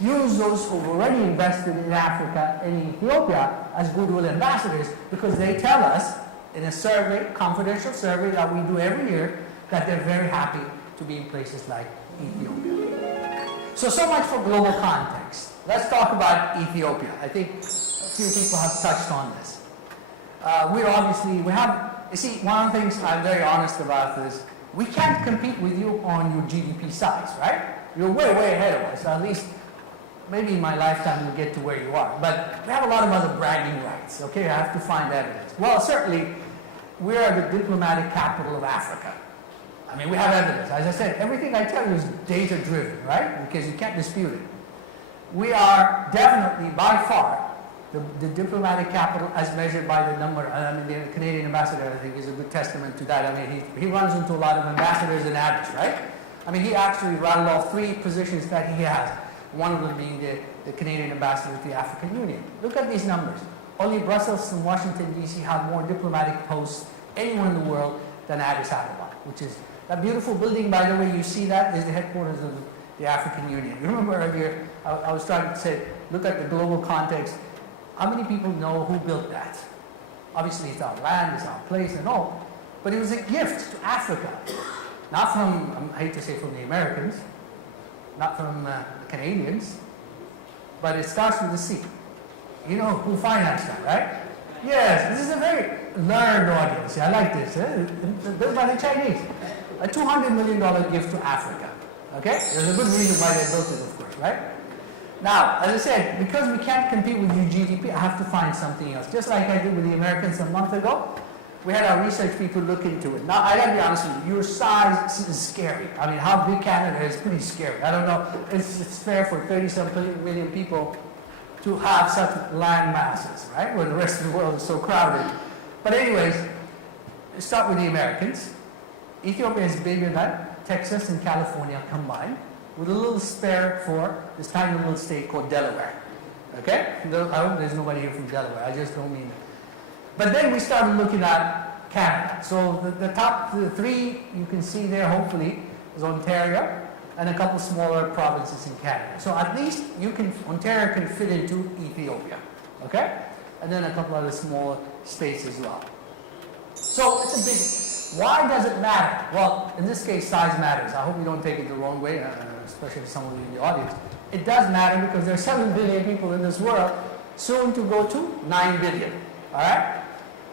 use those who've already invested in Africa and Ethiopia as goodwill ambassadors, because they tell us in a survey, confidential survey that we do every year, that they're very happy to be in places like Ethiopia. So much for global context. Let's talk about Ethiopia. I think a few people have touched on this. You see, one of the things I'm very honest about is we can't compete with you on your GDP size, right? You're way, way ahead of us. At least, maybe in my lifetime you'll get to where you are. But we have a lot of other bragging rights, okay? I have to find evidence. Well, certainly, we are the diplomatic capital of Africa. I mean, we have evidence. As I said, everything I tell you is data-driven, right? Because you can't dispute it. We are definitely, by far, the diplomatic capital as measured by the number. I mean, the Canadian ambassador, I think, is a good testament to that. I mean, he runs into a lot of ambassadors and adders, right? I mean, he actually rattled off 3 positions that he has, one of them being the Canadian ambassador to the African Union. Look at these numbers. Only Brussels and Washington, D.C. have more diplomatic posts anywhere in the world than Addis Ababa, which is that beautiful building, by the way, you see that is the headquarters of the African Union. You remember earlier, I was trying to say, look at the global context. How many people know who built that? Obviously, it's our land, it's our place and all, but it was a gift to Africa. Not from, I hate to say from the Americans, not from the Canadians, but it starts with the C. You know who financed that, right? Yes, this is a very learned audience. I like this. Built by the Chinese. A $200 million gift to Africa. Okay? There's a good reason why they built it, of course, right? Now, as I said, because we can't compete with your GDP, I have to find something else. Just like I did with the Americans a month ago, we had our research people look into it. Now, I gotta be honest with you, your size is scary. I mean, how big Canada is pretty scary. I don't know, it's fair for 30-some million people to have such land masses, right? When the rest of the world is so crowded. But anyways, let's start with the Americans. Ethiopia is bigger than Texas and California combined, with a little spare for this tiny little state called Delaware. Okay? I hope there's nobody here from Delaware. I just don't mean it. But then we started looking at Canada. So the top three you can see there, hopefully, is Ontario and a couple smaller provinces in Canada. So at least Ontario can fit into Ethiopia. Okay? And then a couple other smaller states as well. So it's a big. Why does it matter? Well, in this case, size matters. I hope you don't take it the wrong way, especially some of you in the audience. It does matter because there are 7 billion people in this world, soon to go to 9 billion. All right?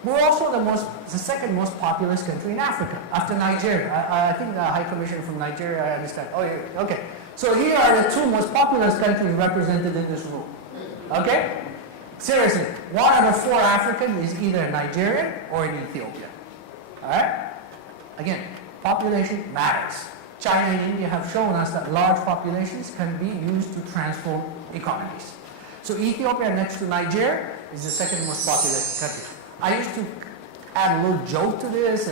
We're also the second most populous country in Africa, after Nigeria. I think the High Commissioner from Nigeria, I understand. Oh, yeah, okay. So here are the 2 most populous countries represented in this room. Okay? Seriously, 1 out of 4 African is either Nigerian or in Ethiopia. All right? Again, population matters. China and India have shown us that large populations can be used to transform economies. So Ethiopia, next to Nigeria, is the second most populous country. I used to add a little joke to this,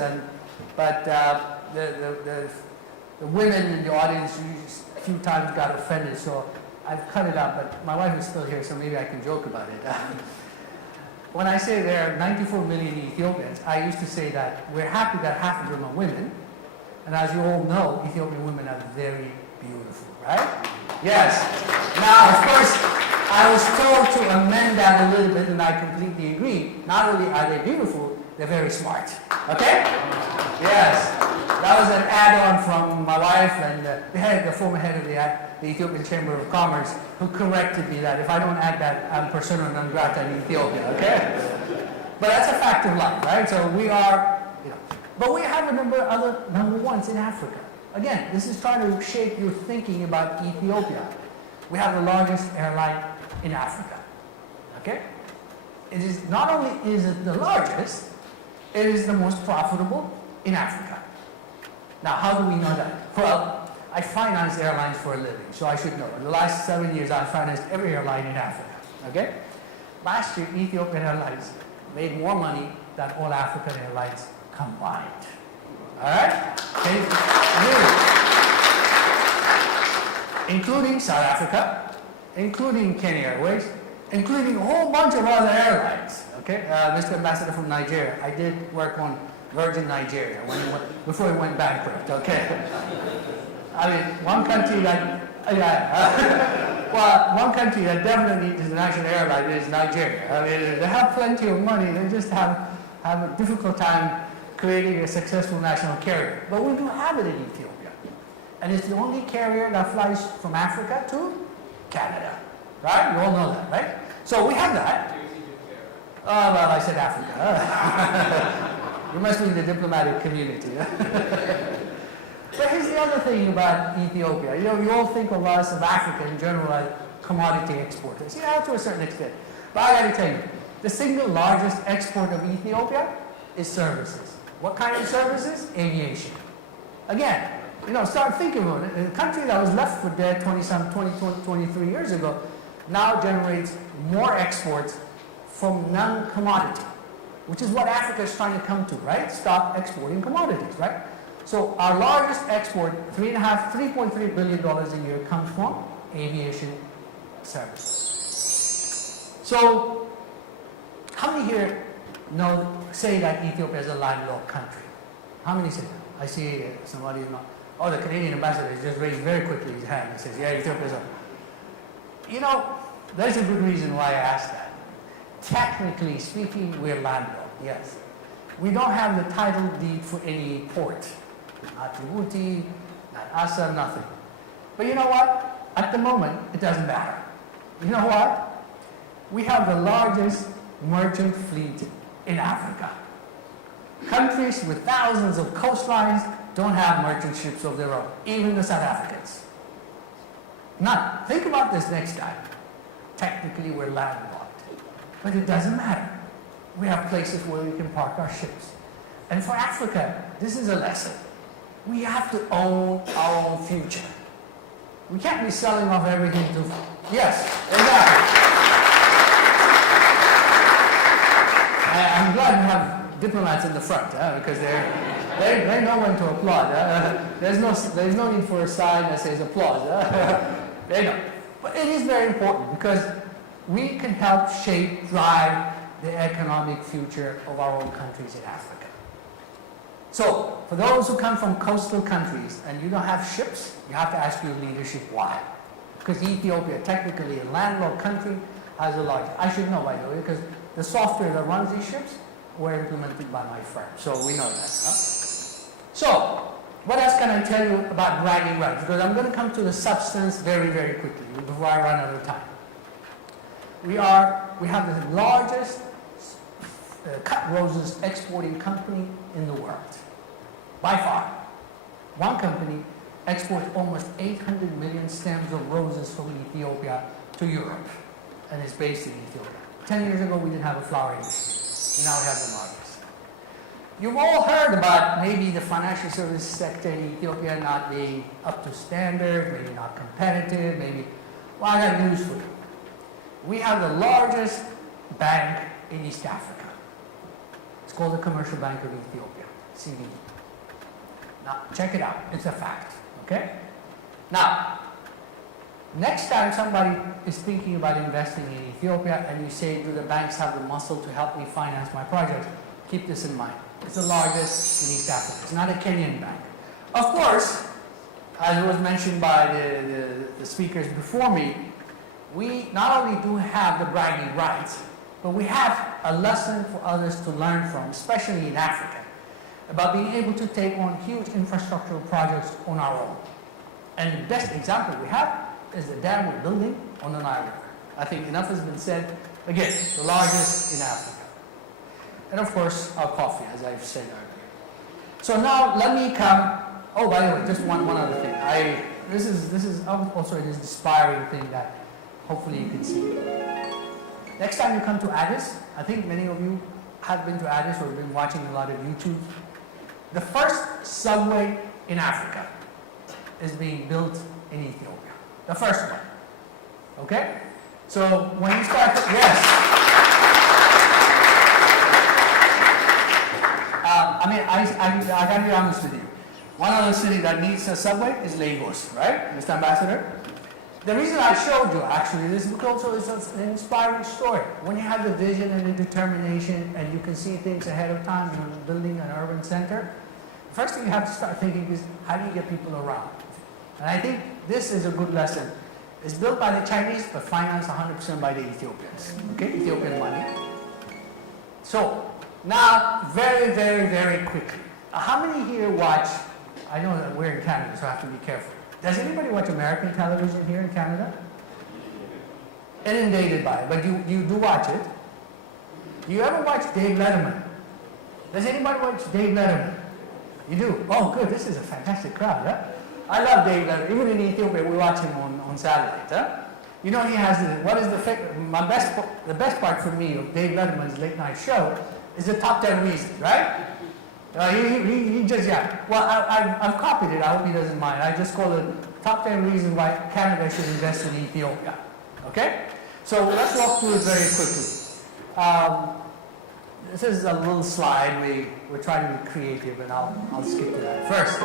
but the women in the audience a few times got offended, so I've cut it out, but my wife is still here, so maybe I can joke about it. When I say there are 94 million Ethiopians, I used to say that we're happy that half of them are women, and as you all know, Ethiopian women are very beautiful, right? Yes. Now, of course, I was told to amend that a little bit, and I completely agree. Not only are they beautiful, they're very smart. Okay? Yes. That was an add-on from my wife and the former head of the Ethiopian Chamber of Commerce, who corrected me that if I don't add that, I'm persona non grata in Ethiopia. Okay? But that's a fact of life, right? So we are, but we have a number of other number ones in Africa. Again, this is trying to shape your thinking about Ethiopia. We have the largest airline in Africa. Okay? It is not only is it the largest, it is the most profitable in Africa. Now, how do we know that? Well, I finance airlines for a living, so I should know. In the last 7 years, I've financed every airline in Africa. Okay? Last year, Ethiopian Airlines made more money than all African airlines combined. All right? Okay? Really. Including South Africa, including Kenya Airways, including a whole bunch of other airlines. Okay, Mr. Ambassador from Nigeria, I did work on Virgin Nigeria before it went bankrupt. Okay, I mean one country that well, one country that definitely needs a national airline is Nigeria. I mean, they have plenty of money. They just have a difficult time creating a successful national carrier. But we do have it in Ethiopia, and it's the only carrier that flies from Africa to Canada. Right? You all know that, right? So we have that. Oh, well, I said Africa. You must be in the diplomatic community. But here's the other thing about Ethiopia. You all think of us, of Africa in general, as commodity exporters. Yeah, to a certain extent. But I got to tell you, the single largest export of Ethiopia is services. What kind of services? Aviation. Again, start thinking about it. A country that was left for dead 23 years ago now generates more exports from non-commodity, which is what Africa is trying to come to, right? Stop exporting commodities, right? So our largest export, $3.3 billion a year, comes from aviation services. So how many here say that Ethiopia is a landlocked country? How many say that? I see somebody, oh, the Canadian ambassador just raised very quickly his hand and says, yeah, Ethiopia is a... There's a good reason why I asked that. Technically speaking, we're landlocked, yes. We don't have the title deed for any port. Not Djibouti, not Assa, nothing. But you know what? At the moment, it doesn't matter. You know what? We have the largest merchant fleet in Africa. Countries with thousands of coastlines don't have merchant ships of their own, even the South Africans. None. Think about this next time. Technically, we're landlocked, but it doesn't matter. We have places where we can park our ships. And for Africa, this is a lesson. We have to own our own future. We can't be selling off everything to... Yes, exactly. I'm glad we have diplomats in the front, because they know when to applaud. There's no need for a sign that says applause. They know. But it is very important because we can help shape, drive the economic future of our own countries in Africa. So, for those who come from coastal countries and you don't have ships, you have to ask your leadership why. Because Ethiopia, technically a landlocked country, has a large. I should know, by the way, because the software that runs these ships were implemented by my firm, so we know that. So, what else can I tell you about bragging rights? Because I'm going to come to the substance very, very quickly before I run out of time. We have the largest cut roses exporting company in the world, by far. One company exports almost 800 million stems of roses from Ethiopia to Europe, and is based in Ethiopia. 10 years ago, we didn't have a flowering industry. Now we have the largest. You've all heard about maybe the financial services sector in Ethiopia not being up to standard, maybe not competitive, maybe. Well, I got news for you. We have the largest bank in East Africa. It's called the Commercial Bank of Ethiopia, CBE. Now, check it out. It's a fact, okay? Now, next time somebody is thinking about investing in Ethiopia and you say, do the banks have the muscle to help me finance my project? Keep this in mind. It's the largest in East Africa. It's not a Kenyan bank. Of course, as was mentioned by the speakers before me, we not only do have the bragging rights, but we have a lesson for others to learn from, especially in Africa, about being able to take on huge infrastructural projects on our own. And the best example we have is the dam we're building on the Nile River. I think enough has been said. Again, the largest in Africa. And of course, our coffee, as I've said earlier. So now let me come. Oh, by the way, just one other thing. This is also an inspiring thing that hopefully you can see. Next time you come to Addis, I think many of you have been to Addis or have been watching a lot of YouTube. The first subway in Africa is being built in Ethiopia. The first one. Okay? So when you start, yes. I gotta be honest with you. One of the cities that needs a subway is Lagos, right, Mr. Ambassador? The reason I showed you actually this because also it's an inspiring story. When you have the vision and the determination and you can see things ahead of time, you're building an urban center, the first thing you have to start thinking is how do you get people around? And I think this is a good lesson. It's built by the Chinese but financed 100% by the Ethiopians. Okay, Ethiopian money. So now, very, very, very quickly. How many here watch, I know that we're in Canada, so I have to be careful. Does anybody watch American television here in Canada? Inundated by it, but you do watch it. Do you ever watch Dave Letterman? Does anybody watch Dave Letterman? You do? Oh, good, this is a fantastic crowd, huh? I love Dave Letterman. Even in Ethiopia, we watch him on Saturdays, huh? You know, he has the best part for me of Dave Letterman's late night show is the top 10 reasons, right? He just, yeah. Well, I've copied it. I hope he doesn't mind. I just call it top 10 reasons why Canada should invest in Ethiopia. Okay? So let's walk through it very quickly. This is a little slide. We're trying to be creative, and I'll skip to that. First,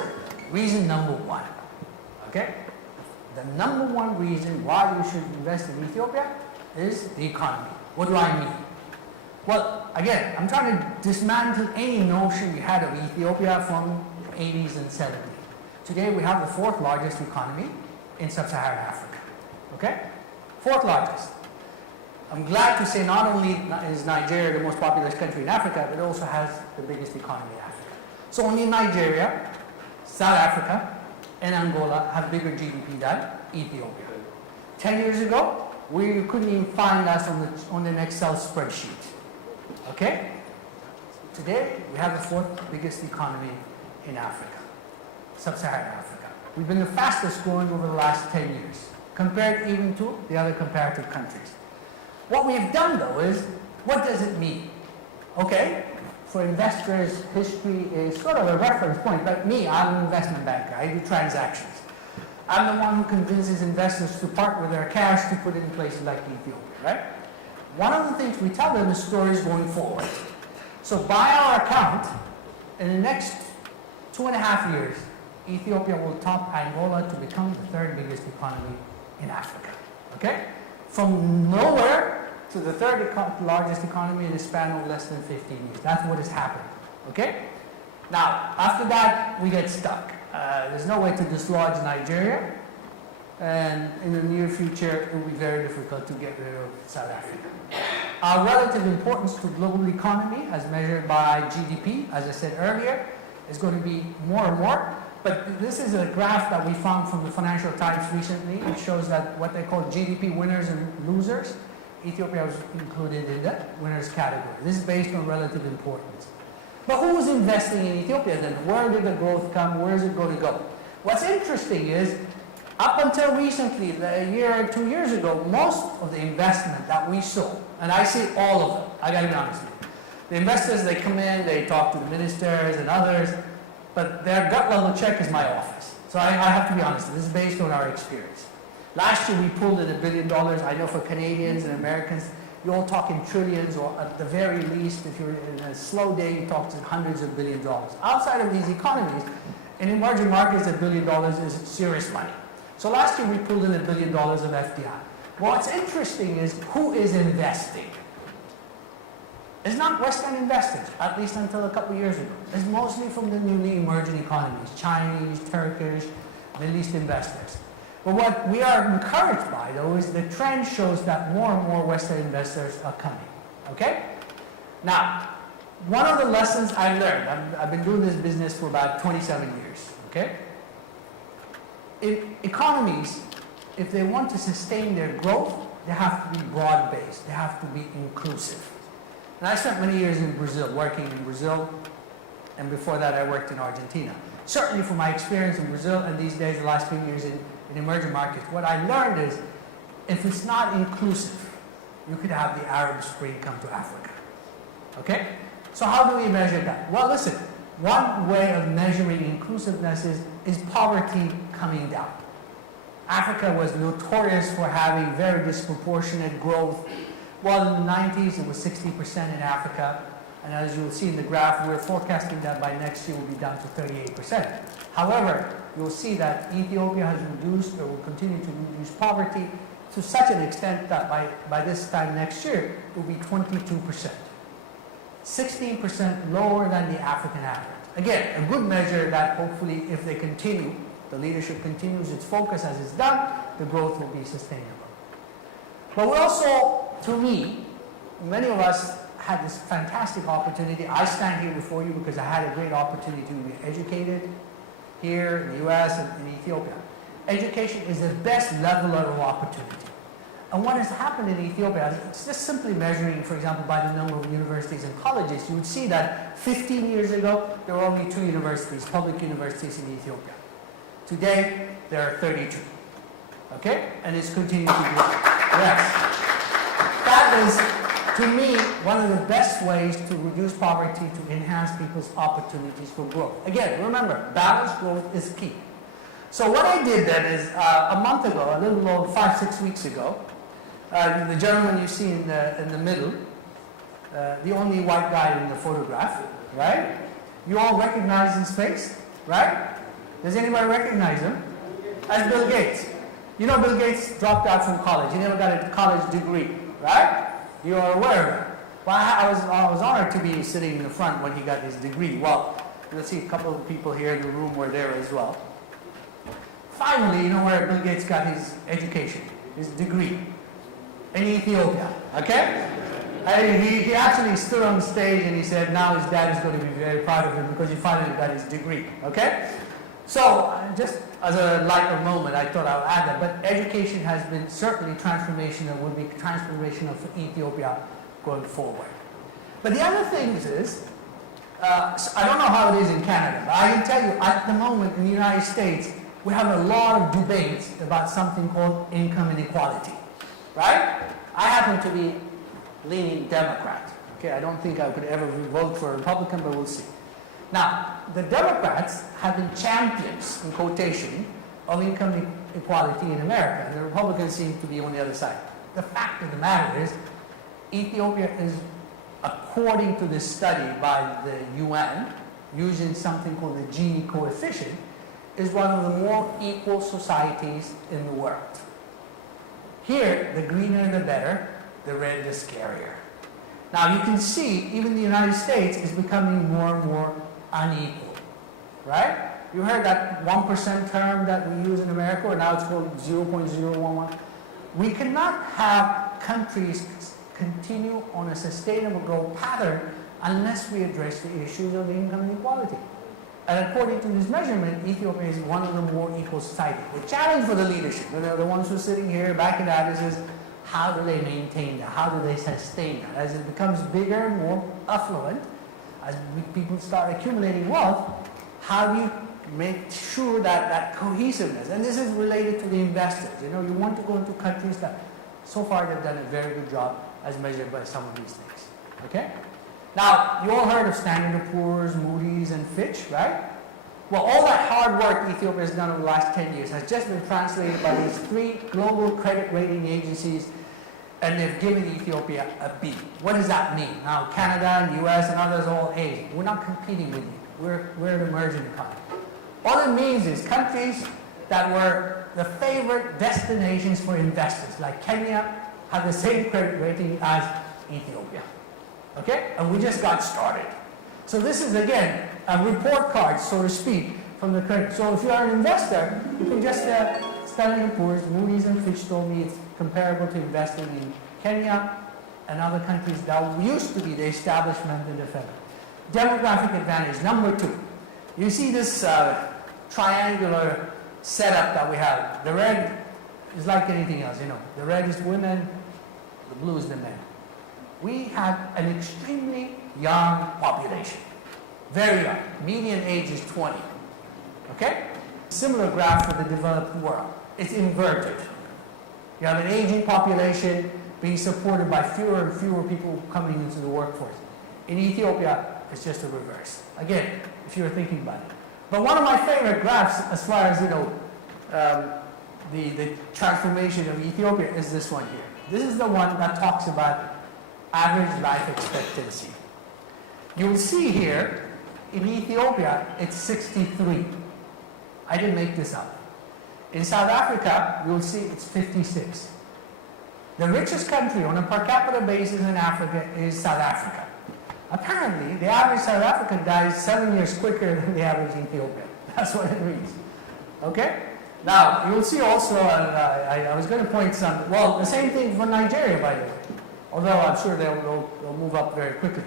reason number one. Okay? The number one reason why you should invest in Ethiopia is the economy. What do I mean? Well, again, I'm trying to dismantle any notion we had of Ethiopia from the 80s and 70s. Today, we have the fourth largest economy in sub-Saharan Africa. Okay? Fourth largest. I'm glad to say not only is Nigeria the most populous country in Africa, but it also has the biggest economy in Africa. So only Nigeria, South Africa, and Angola have bigger GDP than Ethiopia. 10 years ago, we couldn't even find us on an Excel spreadsheet. Okay? Today, we have the fourth biggest economy in Africa, sub-Saharan Africa. We've been the fastest growing over the last 10 years, compared even to the other comparative countries. What we've done, though, is, what does it mean? Okay? For investors, history is sort of a reference point. Like me, I'm an investment banker. I do transactions. I'm the one who convinces investors to part with their cash to put it in places like Ethiopia, right? One of the things we tell them is stories going forward. So by our account, in the next 2.5 years, Ethiopia will top Angola to become the third biggest economy in Africa. Okay? From nowhere to the third largest economy in a span of less than 15 years. That's what has happened. Okay? Now, after that, we get stuck. There's no way to dislodge Nigeria, and in the near future, it will be very difficult to get rid of South Africa. Our relative importance to global economy, as measured by GDP, as I said earlier, is going to be more and more. But this is a graph that we found from the Financial Times recently. It shows that what they call GDP winners and losers, Ethiopia was included in the winners category. This is based on relative importance. But who is investing in Ethiopia then? Where did the growth come? Where is it going to go? What's interesting is, up until recently, a year or 2 years ago, most of the investment that we saw, and I see all of them, I gotta be honest with you. The investors, they come in, they talk to the ministers and others, but their gut level check is my office. So I have to be honest, this is based on our experience. Last year we pulled in $1 billion. I know for Canadians and Americans, you're all talking trillions, or at the very least, if you're in a slow day, you talk to hundreds of billions of dollars. Outside of these economies, in emerging markets, $1 billion is serious money. So last year we pulled in $1 billion of FDI. What's interesting is who is investing. It's not Western investors, at least until a couple of years ago. It's mostly from the newly emerging economies, Chinese, Turkish, Middle East investors. But what we are encouraged by, though, is the trend shows that more and more Western investors are coming. Okay? Now, one of the lessons I learned, I've been doing this business for about 27 years. Okay? In economies, if they want to sustain their growth, they have to be broad-based. They have to be inclusive. And I spent many years in Brazil, working in Brazil, and before that I worked in Argentina. Certainly from my experience in Brazil, and these days, the last few years in emerging markets, what I learned is, if it's not inclusive, you could have the Arab Spring come to Africa. Okay? So how do we measure that? Well, listen, one way of measuring inclusiveness is poverty coming down. Africa was notorious for having very disproportionate growth. Well, in the 90s, it was 60% in Africa. And as you'll see in the graph, we're forecasting that by next year will be down to 38%. However, you'll see that Ethiopia has reduced, or will continue to reduce poverty to such an extent that by this time next year, it will be 22%. 16% lower than the African average. Again, a good measure that hopefully, if they continue, the leadership continues its focus as it's done, the growth will be sustainable. But we also, to me, many of us had this fantastic opportunity. I stand here before you because I had a great opportunity to be educated here in the US and in Ethiopia. Education is the best leveler of opportunity. And what has happened in Ethiopia, it's just simply measuring, for example, by the number of universities and colleges, you would see that 15 years ago, there were only 2 universities, public universities in Ethiopia. Today, there are 32. Okay? And it's continuing to grow. Yes. That is, to me, one of the best ways to reduce poverty, to enhance people's opportunities for growth. Again, remember, balanced growth is key. So what I did then is, a month ago, a little over 5-6 weeks ago, the gentleman you see in the middle, the only white guy in the photograph, right? You all recognize his face, right? Does anybody recognize him? That's Bill Gates. You know Bill Gates dropped out from college. He never got a college degree, right? You are aware of it. Well, I was honored to be sitting in the front when he got his degree. Well, you'll see a couple of people here in the room were there as well. Finally, you know where Bill Gates got his education, his degree? In Ethiopia, okay? And he actually stood on stage and he said now his dad is going to be very proud of him because he finally got his degree, okay? So, just as a lighter moment, I thought I would add that, but education has been certainly transformational, would be transformational for Ethiopia going forward. But the other thing is, I don't know how it is in Canada, but I can tell you at the moment in the United States, we have a lot of debates about something called income inequality, right? I happen to be leaning Democrat, okay? I don't think I could ever vote for a Republican, but we'll see. Now, the Democrats have been champions, in quotation, of income equality in America, and the Republicans seem to be on the other side. The fact of the matter is, Ethiopia is according to this study by the UN, using something called the Gini coefficient, is one of the more equal societies in the world. Here, the greener the better, the red the scarier. Now you can see even the United States is becoming more and more unequal, right? You heard that 1% term that we use in America, or now it's called 0.011. We cannot have countries continue on a sustainable growth pattern unless we address the issues of income inequality. And according to this measurement, Ethiopia is one of the more equal societies. The challenge for the leadership, the ones who are sitting here backing at us, is how do they maintain that? How do they sustain that? As it becomes bigger, more affluent, as people start accumulating wealth, how do you make sure that cohesiveness? And this is related to the investors. You want to go into countries that, so far they've done a very good job as measured by some of these things. Okay? Now, you all heard of Standard & Poor's, Moody's, and Fitch, right? Well, all that hard work Ethiopia has done over the last 10 years has just been translated by these 3 global credit rating agencies, and they've given Ethiopia a B. What does that mean? Now, Canada and US and others all A. We're not competing with you. We're an emerging economy. All it means is countries that were the favorite destinations for investors, like Kenya, have the same credit rating as Ethiopia. Okay? And we just got started. So this is, again, a report card, so to speak, from the credit. So if you are an investor, you can just, Standard & Poor's, Moody's, and Fitch told me it's comparable to investing in Kenya and other countries that used to be the establishment in the federal. Demographic advantage, number 2. You see this triangular setup that we have. The red is like anything else, The red is women, the blue is the men. We have an extremely young population. Very young. Median age is 20. Okay? Similar graph for the developed world. It's inverted. You have an aging population being supported by fewer and fewer people coming into the workforce. In Ethiopia, it's just the reverse. Again, if you're thinking about it. But one of my favorite graphs, as far as the transformation of Ethiopia, is this one here. This is the one that talks about average life expectancy. You'll see here, in Ethiopia, it's 63. I didn't make this up. In South Africa, you'll see it's 56. The richest country on a per capita basis in Africa is South Africa. Apparently, the average South African dies 7 years quicker than the average Ethiopian. That's what it means. Okay? Now, you'll see also, I was going to point some, well, the same thing for Nigeria, by the way. Although I'm sure they'll move up very quickly.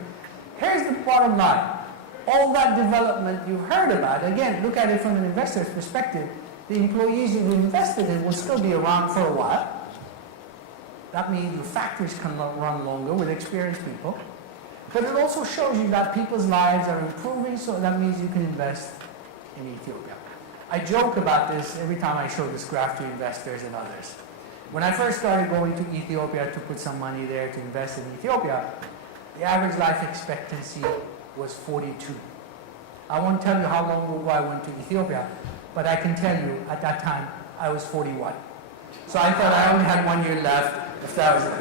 Here's the bottom line. All that development you heard about, again, look at it from an investor's perspective. The employees you've invested in will still be around for a while. That means your factories can run longer with experienced people. But it also shows you that people's lives are improving, so that means you can invest in Ethiopia. I joke about this every time I show this graph to investors and others. When I first started going to Ethiopia to put some money there to invest in Ethiopia, the average life expectancy was 42. I won't tell you how long ago I went to Ethiopia, but I can tell you at that time I was 41. So I thought I only had 1 year left if that was it.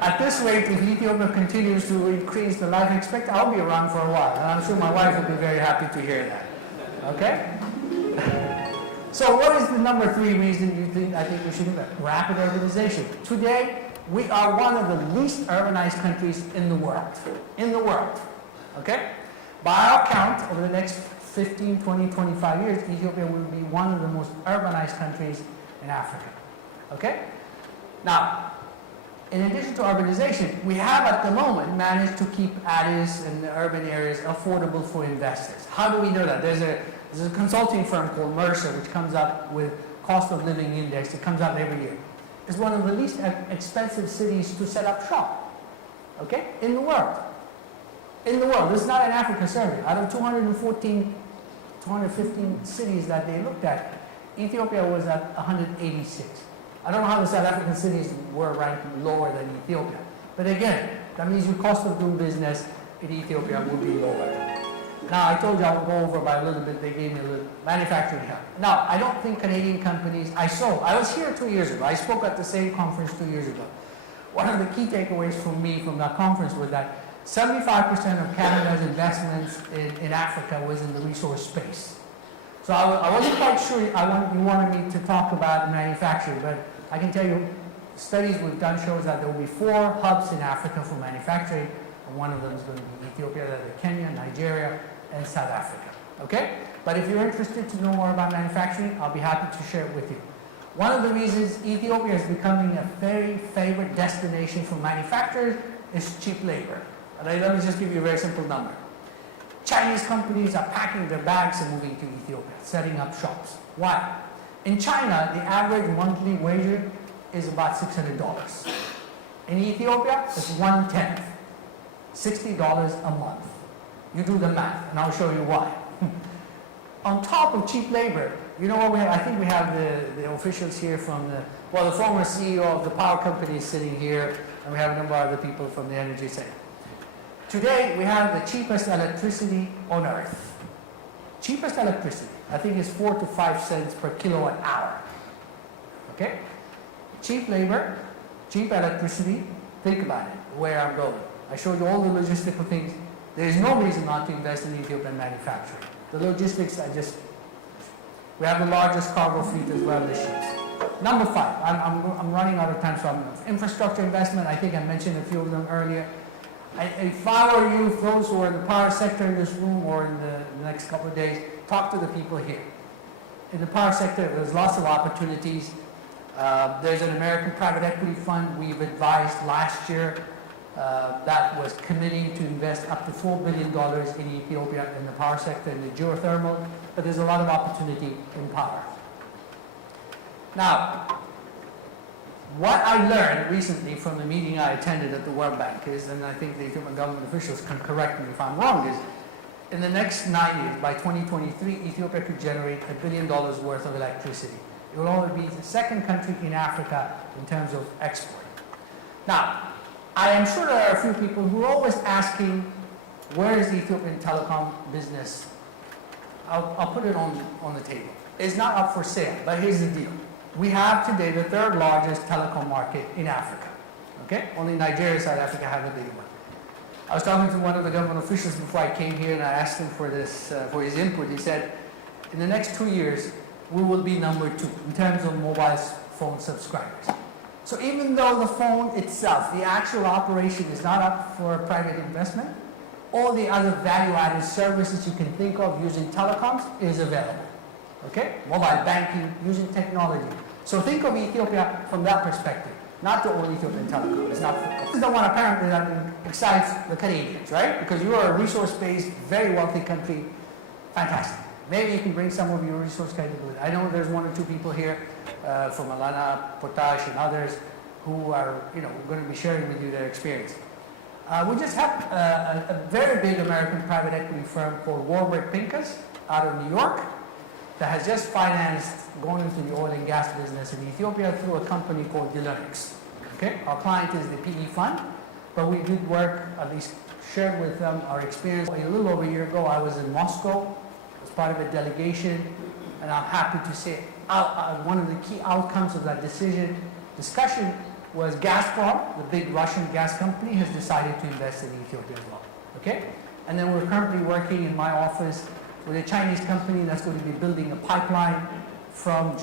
At this rate, if Ethiopia continues to increase the life expectancy, I'll be around for a while. And I'm sure my wife will be very happy to hear that. Okay? So what is the number 3 reason I think we should invest? Rapid urbanization. Today, we are one of the least urbanized countries in the world. In the world. Okay? By our count, over the next 15, 20, 25 years, Ethiopia will be one of the most urbanized countries in Africa. Okay? Now, in addition to urbanization, we have at the moment managed to keep Addis and the urban areas affordable for investors. How do we know that? There's a consulting firm called Mercer which comes up with cost of living index. It comes out every year. It's one of the least expensive cities to set up shop. Okay? In the world. In the world. This is not an Africa survey. Out of 215 cities that they looked at, Ethiopia was at 186. I don't know how the South African cities were ranked lower than Ethiopia. But again, that means your cost of doing business in Ethiopia will be lower. Now, I told you I would go over by a little bit. They gave me a little manufacturing help. Now, I don't think Canadian companies, I was here 2 years ago. I spoke at the same conference 2 years ago. One of the key takeaways for me from that conference was that 75% of Canada's investments in Africa was in the resource space. So I wasn't quite sure you wanted me to talk about manufacturing, but I can tell you studies we've done shows that there will be 4 hubs in Africa for manufacturing, and one of them is going to be Ethiopia, Kenya, Nigeria, and South Africa. Okay? But if you're interested to know more about manufacturing, I'll be happy to share it with you. One of the reasons Ethiopia is becoming a very favorite destination for manufacturers is cheap labor. And let me just give you a very simple number. Chinese companies are packing their bags and moving to Ethiopia, setting up shops. Why? In China, the average monthly wage is about $600. In Ethiopia, it's 1/10, $60 a month. You do the math, and I'll show you why. On top of cheap labor, you know what we have? I think we have the officials here from the former CEO of the power company is sitting here, and we have a number of other people from the energy sector. Today, we have the cheapest electricity on earth. Cheapest electricity, I think is 4 to 5 cents per kilowatt hour. Okay? Cheap labor, cheap electricity, think about it, where I'm going. I showed you all the logistical things. There is no reason not to invest in Ethiopian manufacturing. The logistics we have the largest cargo fleet as well as ships. Number 5, I'm running out of time, so infrastructure investment, I think I mentioned a few of them earlier. If I were you, those who are in the power sector in this room or in the next couple of days, talk to the people here. In the power sector, there's lots of opportunities. There's an American private equity fund we've advised last year that was committing to invest up to $4 billion in Ethiopia in the power sector, in the geothermal, but there's a lot of opportunity in power. Now, what I learned recently from the meeting I attended at the World Bank is, and I think the Ethiopian government officials can correct me if I'm wrong, is in the next 9 years, by 2023, Ethiopia could generate $1 billion worth of electricity. It will only be the second country in Africa in terms of export. Now, I am sure there are a few people who are always asking, where is the Ethiopian telecom business? I'll put it on the table. It's not up for sale, but here's the deal. We have today the 3rd largest telecom market in Africa. Okay? Only Nigeria and South Africa have a bigger one. I was talking to one of the government officials before I came here, and I asked him for his input. He said, in the next 2 years, we will be number 2 in terms of mobile phone subscribers. So even though the phone itself, the actual operation is not up for private investment, all the other value-added services you can think of using telecoms is available. Okay? Mobile banking, using technology. So think of Ethiopia from that perspective, not the only Ethiopian telecom. It's not. This is the one apparently that excites the Canadians, right? Because you are a resource-based, very wealthy country. Fantastic. Maybe you can bring some of your resource capability. I know there's 1 or 2 people here from Alana, Potash, and others who are, going to be sharing with you their experience. We just have a very big American private equity firm called Warburg Pincus out of New York that has just financed going into the oil and gas business in Ethiopia through a company called Geology. Okay? Our client is the PE fund, but we did work, at least shared with them our experience. A little over a year ago, I was in Moscow as part of a delegation, and I'm happy to say one of the key outcomes of that discussion was Gazprom, the big Russian gas company, has decided to invest in Ethiopia as well. Okay? And then we're currently working in my office with a Chinese company that's going to be building a pipeline from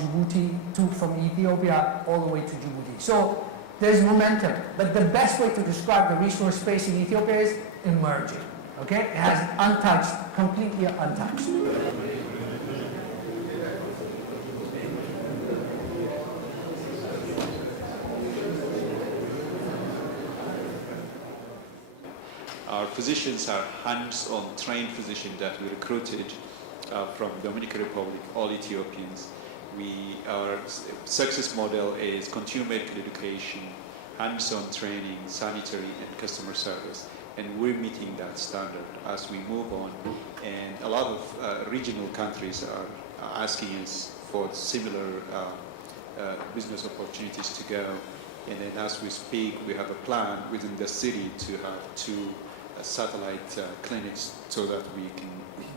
Ethiopia all the way to Djibouti. So there's momentum, but the best way to describe the resource space in Ethiopia is emerging. Okay? It has untouched, completely untouched. Our physicians are hands-on trained physicians that we recruited from Dominican Republic, all Ethiopians. Our success model is continuing medical education, hands-on training, sanitary and customer service, and we're meeting that standard as we move on. And a lot of regional countries are asking us for similar business opportunities to go. And then as we speak, we have a plan within the city to have 2 satellite clinics so that we can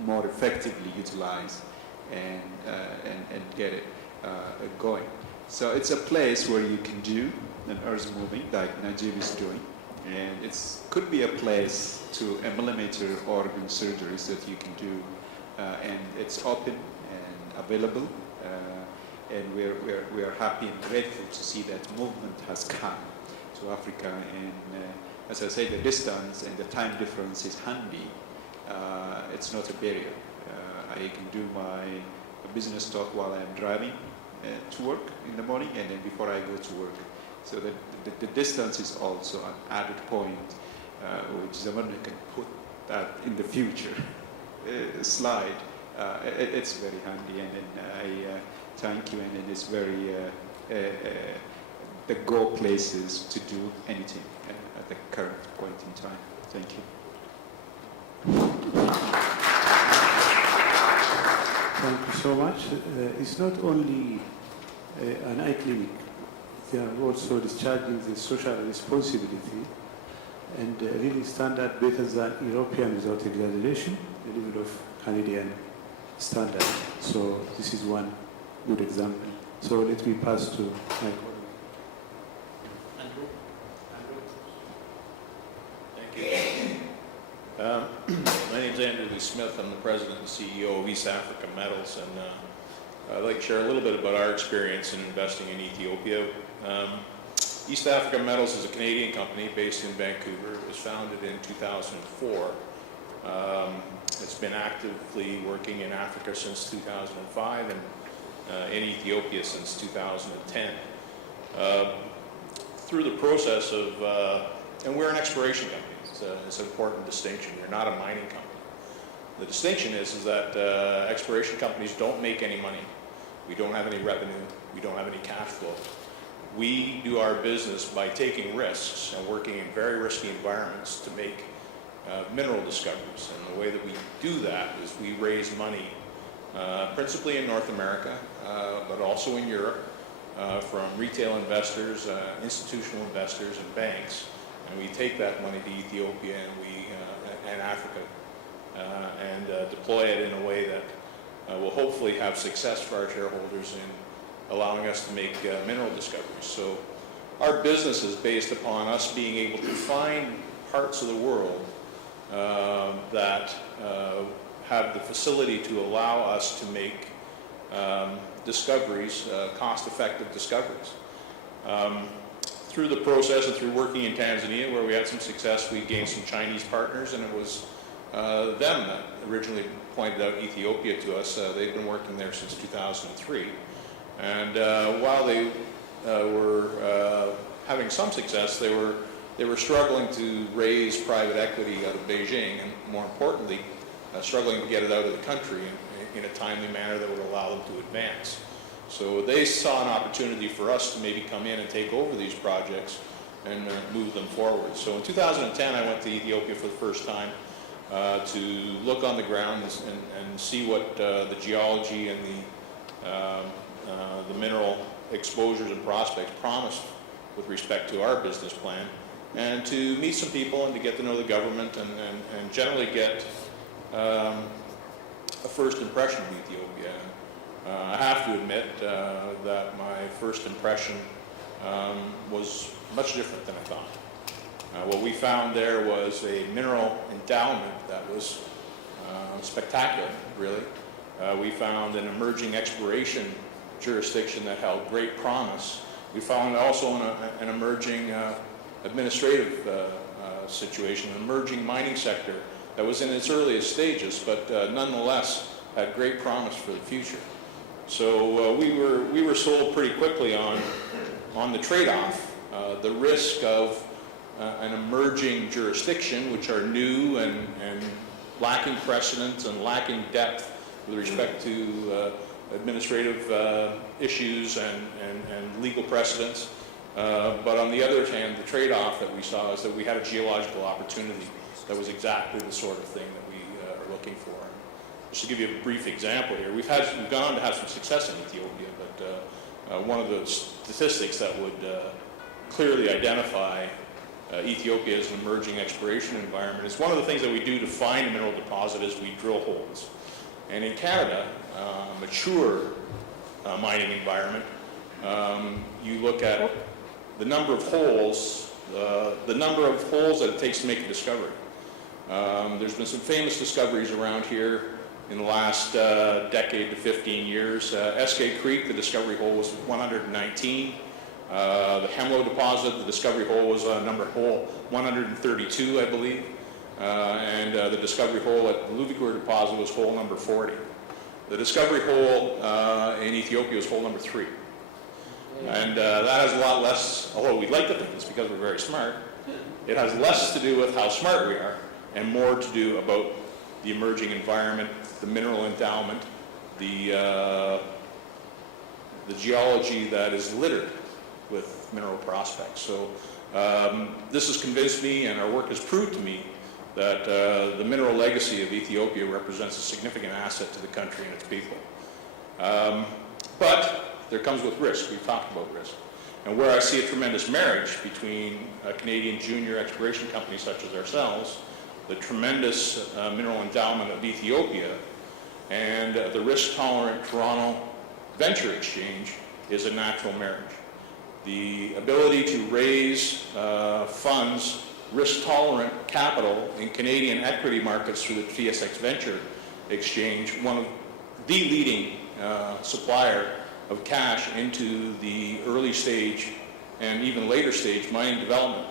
more effectively utilize and get it going. So it's a place where you can do an earth moving like Nigeria is doing, And it could be a place to a millimeter organ surgeries that you can do, and it's open and available, and we're happy and grateful to see that movement has come to Africa. And as I say, the distance and the time difference is handy. It's not a barrier. I can do my business talk while I'm driving to work in the morning, and then before I go to work. So the distance is also an added point, which someone can put that in the future slide. It's very handy, and I thank you, and it is very the go places to do anything at the current point in time. Thank you. Thank you so much. It's not only an eye clinic. They are also discharging the social responsibility and really standard better than European without exaggeration, the level of Canadian standard. So this is one good example. So let me pass to my colleague. Andrew. Thank you. My name is Andrew Lee Smith. I'm the president and CEO of East Africa Metals, and I'd like to share a little bit about our experience in investing in Ethiopia. East Africa Metals is a Canadian company based in Vancouver. It was founded in 2004. It's been actively working in Africa since 2005 and in Ethiopia since 2010. Through the process of, and we're an exploration company. It's an important distinction. We're not a mining company. The distinction is that exploration companies don't make any money. We don't have any revenue. We don't have any cash flow. We do our business by taking risks and working in very risky environments to make mineral discoveries. And the way that we do that is we raise money principally in North America, but also in Europe, from retail investors, institutional investors, and banks. And we take that money to Ethiopia and Africa and deploy it in a way that will hopefully have success for our shareholders in allowing us to make mineral discoveries. So our business is based upon us being able to find parts of the world that have the facility to allow us to make discoveries, cost-effective discoveries. Through the process and through working in Tanzania, where we had some success, we gained some Chinese partners, and it was them that originally pointed out Ethiopia to us. They've been working there since 2003. And while they were having some success, they were struggling to raise private equity out of Beijing, and more importantly, struggling to get it out of the country in a timely manner that would allow them to advance. So they saw an opportunity for us to maybe come in and take over these projects and move them forward. So in 2010, I went to Ethiopia for the first time to look on the ground and see what the geology and the mineral exposures and prospects promised with respect to our business plan, and to meet some people and to get to know the government and generally get a first impression of Ethiopia. I have to admit that my first impression was much different than I thought. What we found there was a mineral endowment that was spectacular, really. We found an emerging exploration jurisdiction that held great promise. We found also an emerging administrative situation, an emerging mining sector that was in its earliest stages, but nonetheless had great promise for the future. So we were sold pretty quickly on the trade-off, the risk of an emerging jurisdiction, which are new and lacking precedent and lacking depth with respect to administrative issues and legal precedents. But on the other hand, the trade-off that we saw is that we had a geological opportunity that was exactly the sort of thing that we are looking for. Just to give you a brief example here, we've gone on to have some success in Ethiopia, but one of the statistics that would clearly identify Ethiopia as an emerging exploration environment is one of the things that we do to find a mineral deposit is we drill holes. And in Canada, mature mining environment, you look at the number of holes the number of holes that it takes to make a discovery. There's been some famous discoveries around here in the last decade to 15 years. Eskay Creek, the discovery hole was 119. The Hemlo deposit, the discovery hole was number hole 132, I believe. And the discovery hole at the Luvigur deposit was hole number 40. The discovery hole in Ethiopia was hole number 3. And that has a lot less, although we'd like to think it's because we're very smart, it has less to do with how smart we are and more to do about the emerging environment, the mineral endowment, the geology that is littered with mineral prospects. So this has convinced me, and our work has proved to me, that the mineral legacy of Ethiopia represents a significant asset to the country and its people. But there comes with risk. We've talked about risk. And where I see a tremendous marriage between a Canadian junior exploration company such as ourselves, the tremendous mineral endowment of Ethiopia, and the risk-tolerant Toronto Venture Exchange is a natural marriage. The ability to raise funds, risk-tolerant capital in Canadian equity markets through the TSX Venture Exchange, one of the leading supplier of cash into the early stage and even later stage mining development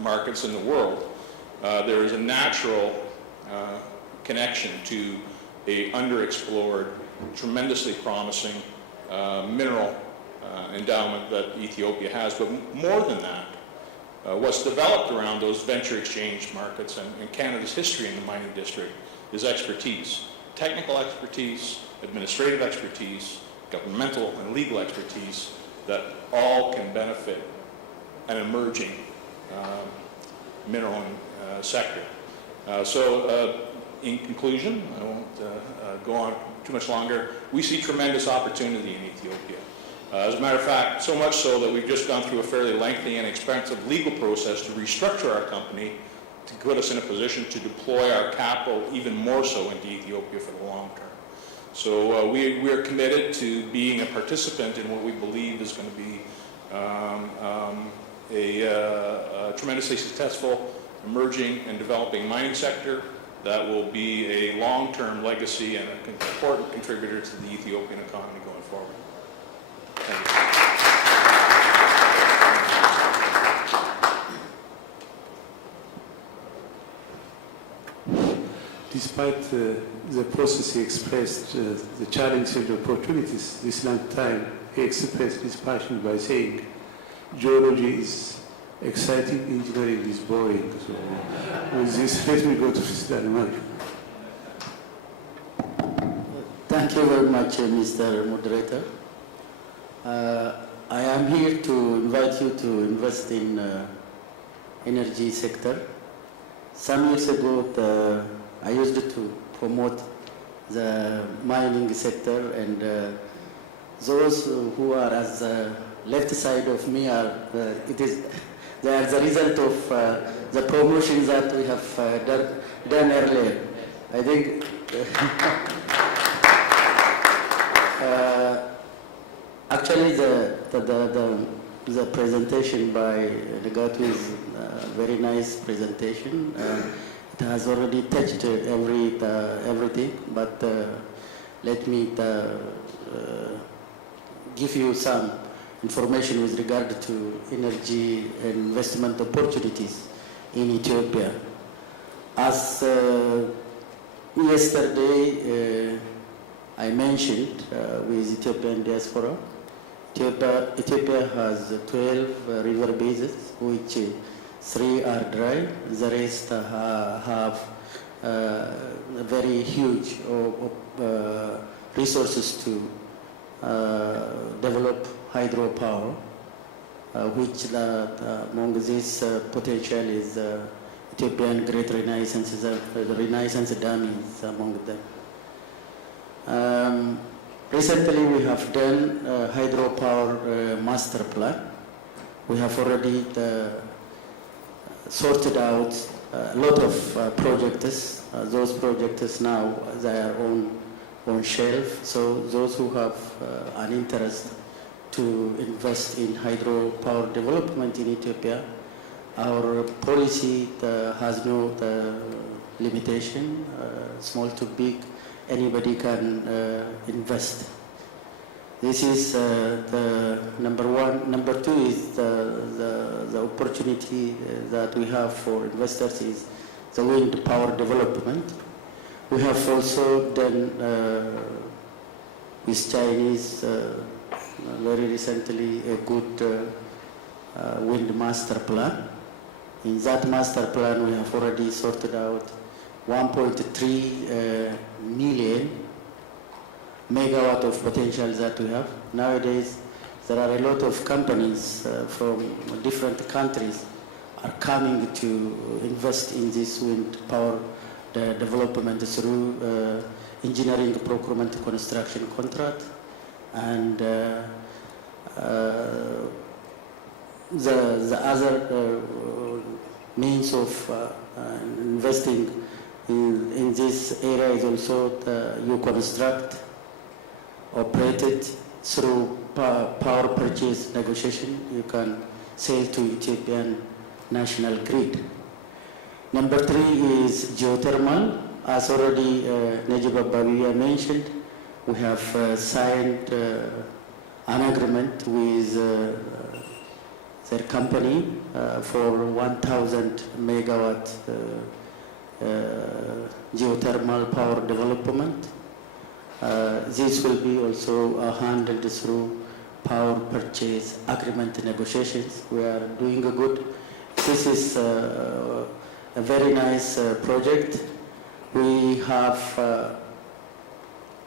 markets in the world, there is a natural connection to a underexplored, tremendously promising mineral endowment that Ethiopia has. But more than that, what's developed around those venture exchange markets and Canada's history in the mining district is expertise, technical expertise, administrative expertise, governmental and legal expertise that all can benefit an emerging mineral sector. So in conclusion, I won't go on too much longer, we see tremendous opportunity in Ethiopia. As a matter of fact, so much so that we've just gone through a fairly lengthy and expensive legal process to restructure our company to put us in a position to deploy our capital even more so into Ethiopia for the long term. So we are committed to being a participant in what we believe is going to be a tremendously successful emerging and developing mining sector that will be a long-term legacy and an important contributor to the Ethiopian economy going forward. Thank you. Despite the process he expressed, the challenges and opportunities this long time, he expressed his passion by saying, geology is exciting, engineering is boring. So with this, let me go to Mr. Anwar. Thank you very much, Mr. Moderator. I am here to invite you to invest in energy sector. Some years ago, I used to promote the mining sector, and those who are as the left side of me are they are the result of the promotion that we have done earlier. I think actually the presentation by Negato is a very nice presentation. It has already touched everything, but let me give you some information with regard to energy and investment opportunities in Ethiopia. As yesterday I mentioned with Ethiopian diaspora, Ethiopia has 12 river bases, which 3 are dry. The rest have very huge resources to develop hydropower, which among this potential is Ethiopian Great Renaissance, the Renaissance Dam is among them. Recently we have done a hydropower master plan. We have already sorted out a lot of projects. Those projects now they are on shelf. So those who have an interest to invest in hydropower development in Ethiopia. Our policy has no limitation, small to big, anybody can invest. This is the number one. Number two is the opportunity that we have for investors is the wind power development. We have also done with Chinese very recently a good wind master plan. In that master plan, we have already sorted out 1.3 million megawatt of potential that we have. Nowadays, there are a lot of companies from different countries are coming to invest in this wind power development through engineering, procurement, construction contract, and the other means of investing in this area is also you construct, operated through power purchase negotiation. You can sell to Ethiopian national grid. Number three is geothermal. As already Najib Abawiya mentioned, we have signed an agreement with their company for 1,000 megawatt geothermal power development. This will be also handled through power purchase agreement negotiations. We are doing a good. This is a very nice project. We have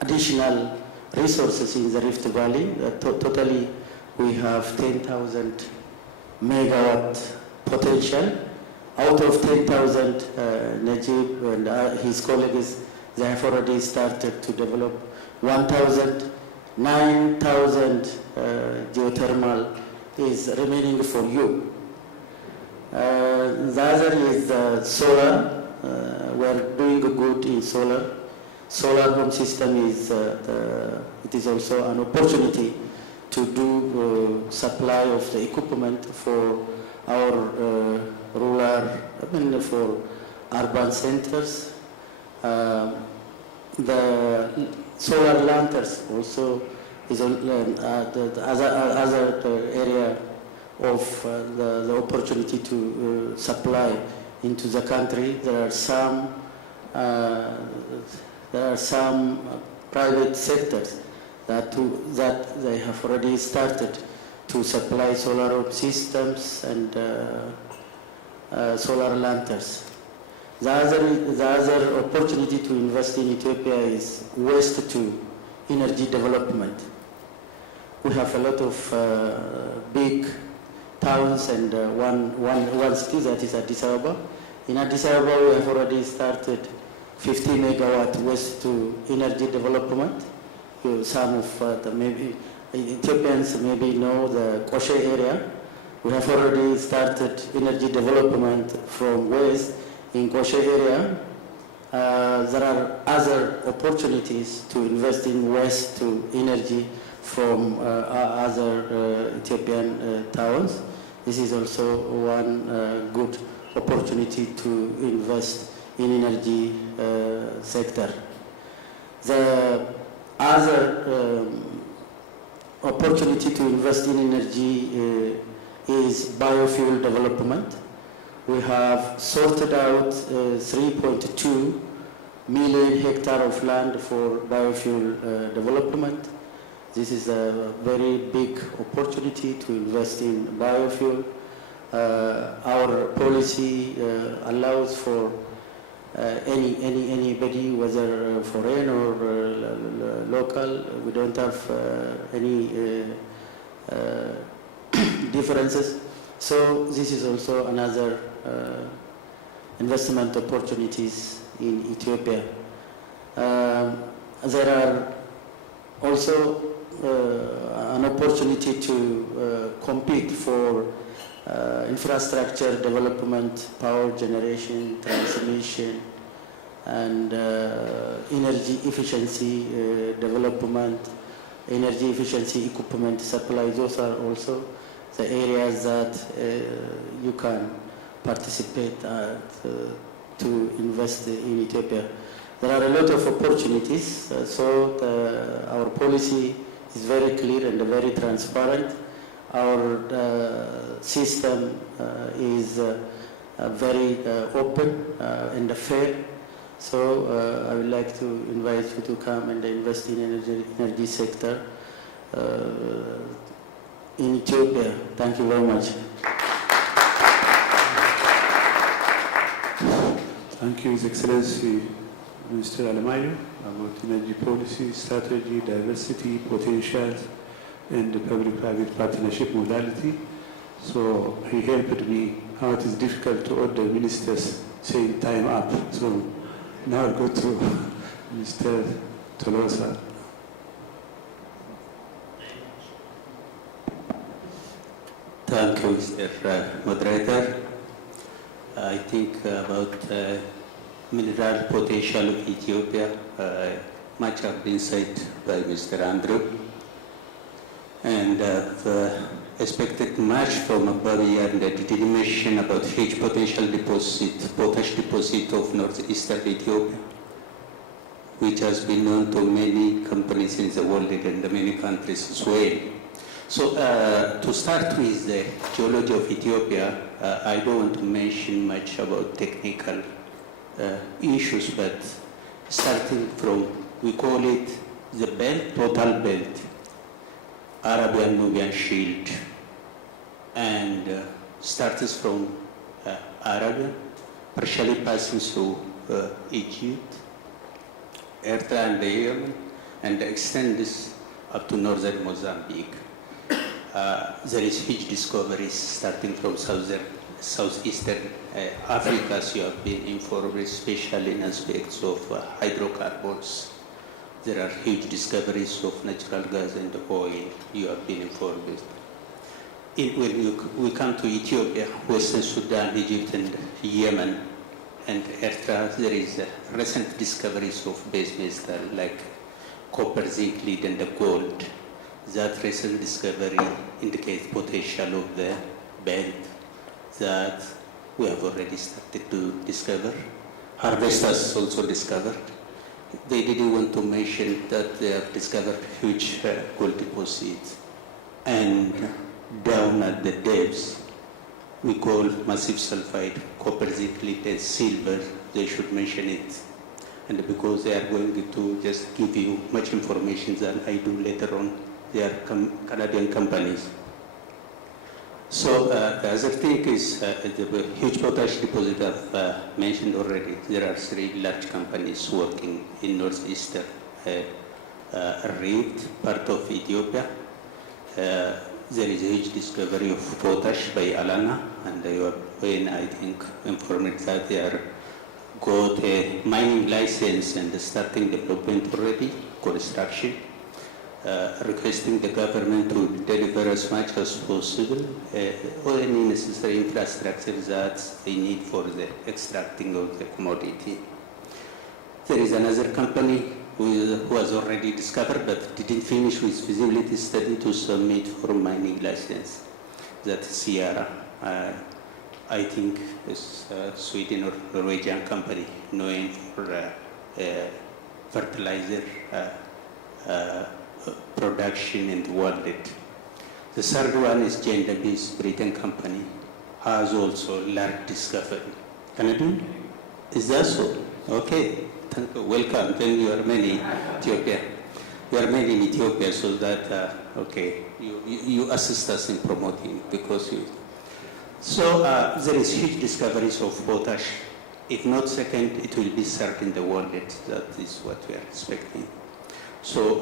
additional resources in the Rift Valley. Totally, we have 10,000 megawatt potential. Out of 10,000, Najib and his colleagues, they have already started to develop 1,000. 9,000 geothermal is remaining for you. The other is solar. We are doing good in solar. Solar home system is it is also an opportunity to do supply of the equipment for our rural, for urban centers. The solar lanterns also is the other area of the opportunity to supply into the country. There are some private sectors that they have already started to supply solar systems and solar lanterns. The other opportunity to invest in Ethiopia is waste to energy development. We have a lot of big towns and one city that is Addis Ababa. In Addis Ababa, we have already started 50 megawatt waste to energy development. Some of the maybe Ethiopians maybe know the Koshe area. We have already started energy development from waste in Koshe area. There are other opportunities to invest in waste to energy from other Ethiopian towns. This is also one good opportunity to invest in energy sector. The other opportunity to invest in energy is biofuel development. We have sorted out 3.2 million hectares of land for biofuel development. This is a very big opportunity to invest in biofuel. Our policy allows for anybody, whether foreign or local. We don't have any differences. So this is also another investment opportunities in Ethiopia. There are also an opportunity to compete for infrastructure development, power generation, transmission, and energy efficiency development. energy efficiency equipment supply. Those are also the areas that you can participate to invest in Ethiopia. There are a lot of opportunities, our policy is very clear and very transparent. Our system is very open and fair. So I would like to invite you to come and invest in energy sector in Ethiopia. Thank you very much. Thank you, His Excellency Mr. Alemayo, about energy policy, strategy, diversity, potential, and the public-private partnership modality. So he helped me how it is difficult to order ministers saying time up. So now I'll go to Mr. Tolosa. Thank you, Mr. Moderator. I think about mineral potential of Ethiopia, much have been said by Mr. Andrew, and I've expected much from above here, and I didn't mention about huge potential deposit, potash deposit of northeastern Ethiopia, which has been known to many companies in the world and many countries as well. So to start with the geology of Ethiopia, I don't want to mention much about technical issues, but starting from, we call it the belt, total belt, Arabian-Nubian shield, and starts from Arabia, partially passing through Egypt, Eritrea and Yemen, and extends up to northern Mozambique. There is huge discoveries starting from southeastern Africa, as you have been informed, especially in aspects of hydrocarbons. There are huge discoveries of natural gas and oil, you have been informed with. When we come to Ethiopia, Western Sudan, Egypt, and Yemen, and Eritrea, there is recent discoveries of base metal like copper, zinc, lead, and gold. That recent discovery indicates potential of the belt that we have already started to discover. Harvesters also discovered. They didn't want to mention that they have discovered huge gold deposits. And down at the depths, we call massive sulfide, copper, zinc, lead, and silver. They should mention it. And because they are going to just give you much information than I do later on, they are Canadian companies. So the other thing is the huge potash deposit I've mentioned already. There are 3 large companies working in northeastern Rift, part of Ethiopia. There is a huge discovery of potash by Alana, and they were, when I think, informed that they are got a mining license and starting development already, construction. Requesting the government to deliver as much as possible all any necessary infrastructure that they need for the extracting of the commodity. There is another company who was already discovered but didn't finish with feasibility study to submit for mining license. That is Sierra. I think it's a Sweden or Norwegian company known for fertilizer production in the world. The third one is J&W's Britain company, has also large discovery. Canadian? Is that so? Okay, thank you. Welcome. Then you are many Ethiopia. You are many in Ethiopia, so that okay, you assist us in promoting because you. So there is huge discoveries of potash. If not second, it will be third in the world. That is what we are expecting. So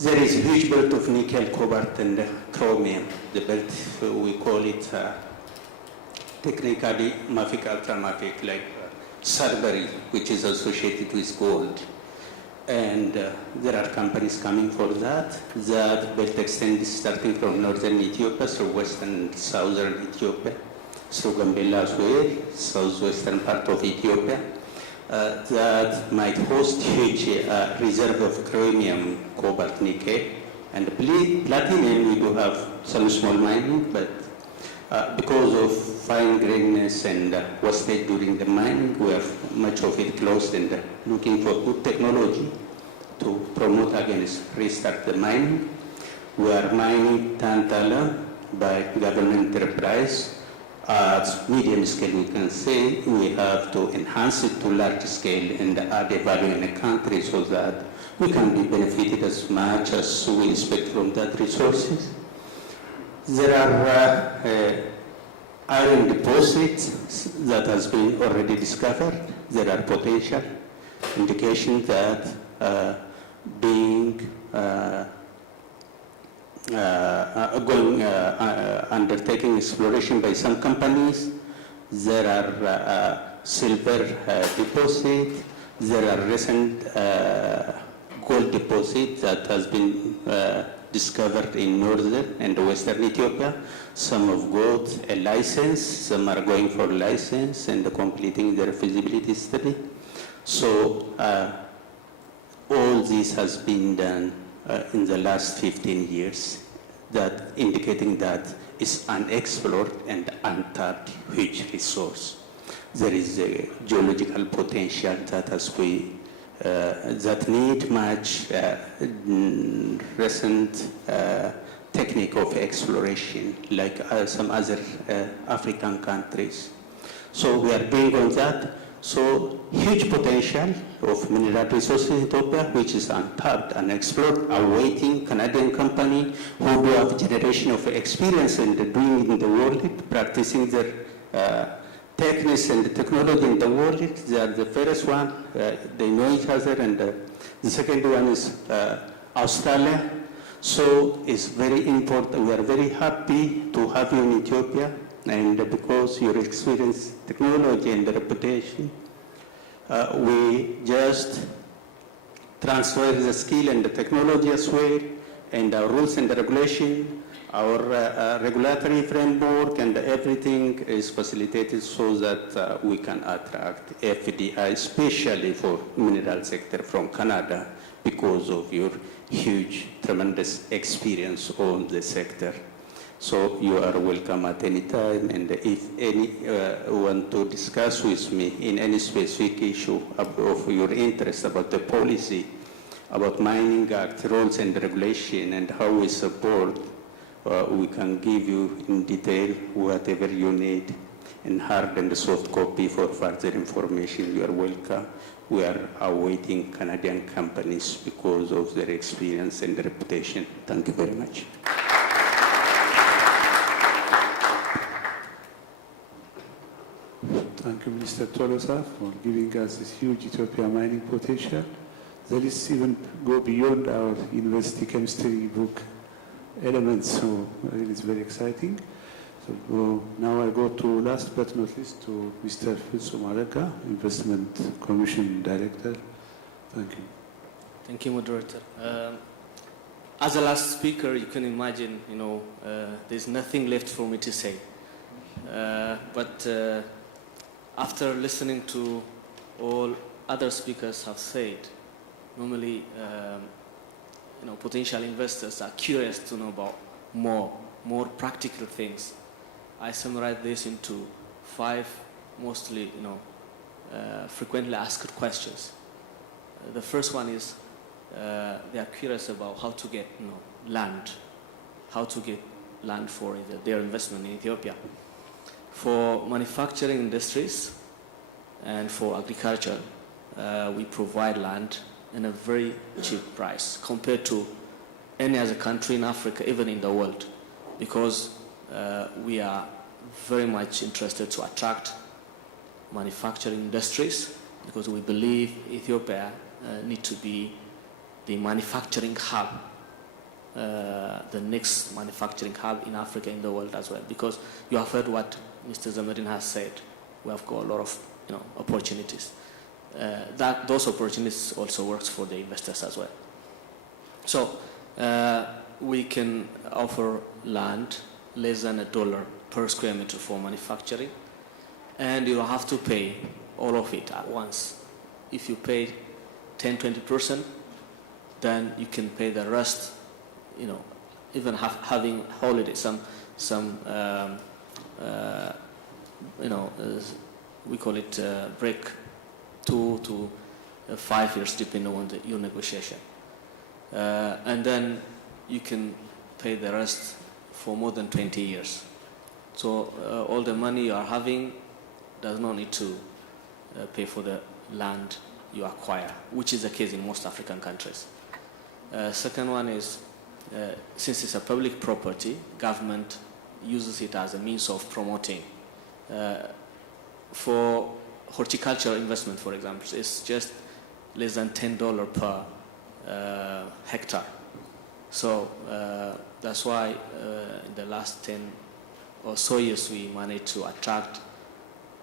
there is a huge belt of nickel, cobalt, and chromium. The belt, we call it technically mafic, ultramafic, like Sudbury, which is associated with gold. And there are companies coming for that. That belt extends starting from northern Ethiopia through western and southern Ethiopia, through Gambela as well, southwestern part of Ethiopia. that might host huge reserve of chromium, cobalt, nickel, and platinum. We do have some small mining, but because of fine grainness and wastage during the mining, we have much of it closed and looking for good technology to promote against restart the mining. We are mining Tantala by government enterprise. At medium scale, we can say we have to enhance it to large scale and add a value in the country so that we can be benefited as much as we expect from that resources. There are iron deposits that has been already discovered. There are potential indications that being undertaking exploration by some companies. There are silver deposits. There are recent gold deposits that has been discovered in northern and western Ethiopia. Some have got a license, some are going for license and completing their feasibility study. So all this has been done in the last 15 years, that indicating that it's unexplored and untapped huge resource. There is a geological potential that that need much recent technique of exploration, like some other African countries. So we are doing on that. So huge potential of mineral resources in Ethiopia, which is untapped and explored, awaiting Canadian company who do have generation of experience in doing in the world, practicing their techniques and technology in the world. They are the first one, they know each other, and the second one is Australia. So it's very important. We are very happy to have you in Ethiopia, and because your experience, technology, and reputation, we just transfer the skill and the technology as well, and our rules and regulation, our regulatory framework, and everything is facilitated so that we can attract FDI, especially for mineral sector from Canada, because of your huge, tremendous experience on the sector. So you are welcome at any time, and if any want to discuss with me in any specific issue of your interest about the policy, about Mining Act rules and regulation, and how we support, we can give you in detail whatever you need in hard and soft copy for further information. You are welcome. We are awaiting Canadian companies because of their experience and reputation. Thank you very much. Thank you, Minister Tolosa, for giving us this huge Ethiopia mining potential. The list even go beyond our university chemistry book elements, so it's very exciting. So now I go to, last but not least, to Mr. Fitso Mareka, Investment Commission Director. Thank you. Thank you, Moderator. As a last speaker, you can imagine, there's nothing left for me to say. But after listening to all other speakers have said, normally, potential investors are curious to know about more practical things. I summarize this into 5 mostly, frequently asked questions. The first one is they are curious about how to get land, how to get land for their investment in Ethiopia. For manufacturing industries and for agriculture, we provide land in a very cheap price compared to any other country in Africa, even in the world, because we are very much interested to attract manufacturing industries, because we believe Ethiopia needs to be the manufacturing hub, the next manufacturing hub in Africa, in the world as well, because you have heard what Mr. Zamarin has said. We have got a lot of opportunities. Those opportunities also works for the investors as well. So we can offer land less than $1 per square meter for manufacturing, and you don't have to pay all of it at once. if you pay 10-20%, then you can pay the rest, even having holiday, we call it break 2 to 5 years depending on your negotiation. And then you can pay the rest for more than 20 years. So all the money you are having does not need to pay for the land you acquire, which is the case in most African countries. Second one is, since it's a public property, government uses it as a means of promoting. For horticultural investment, for example, it's just less than $10 per hectare. So that's why in the last 10 or so years we managed to attract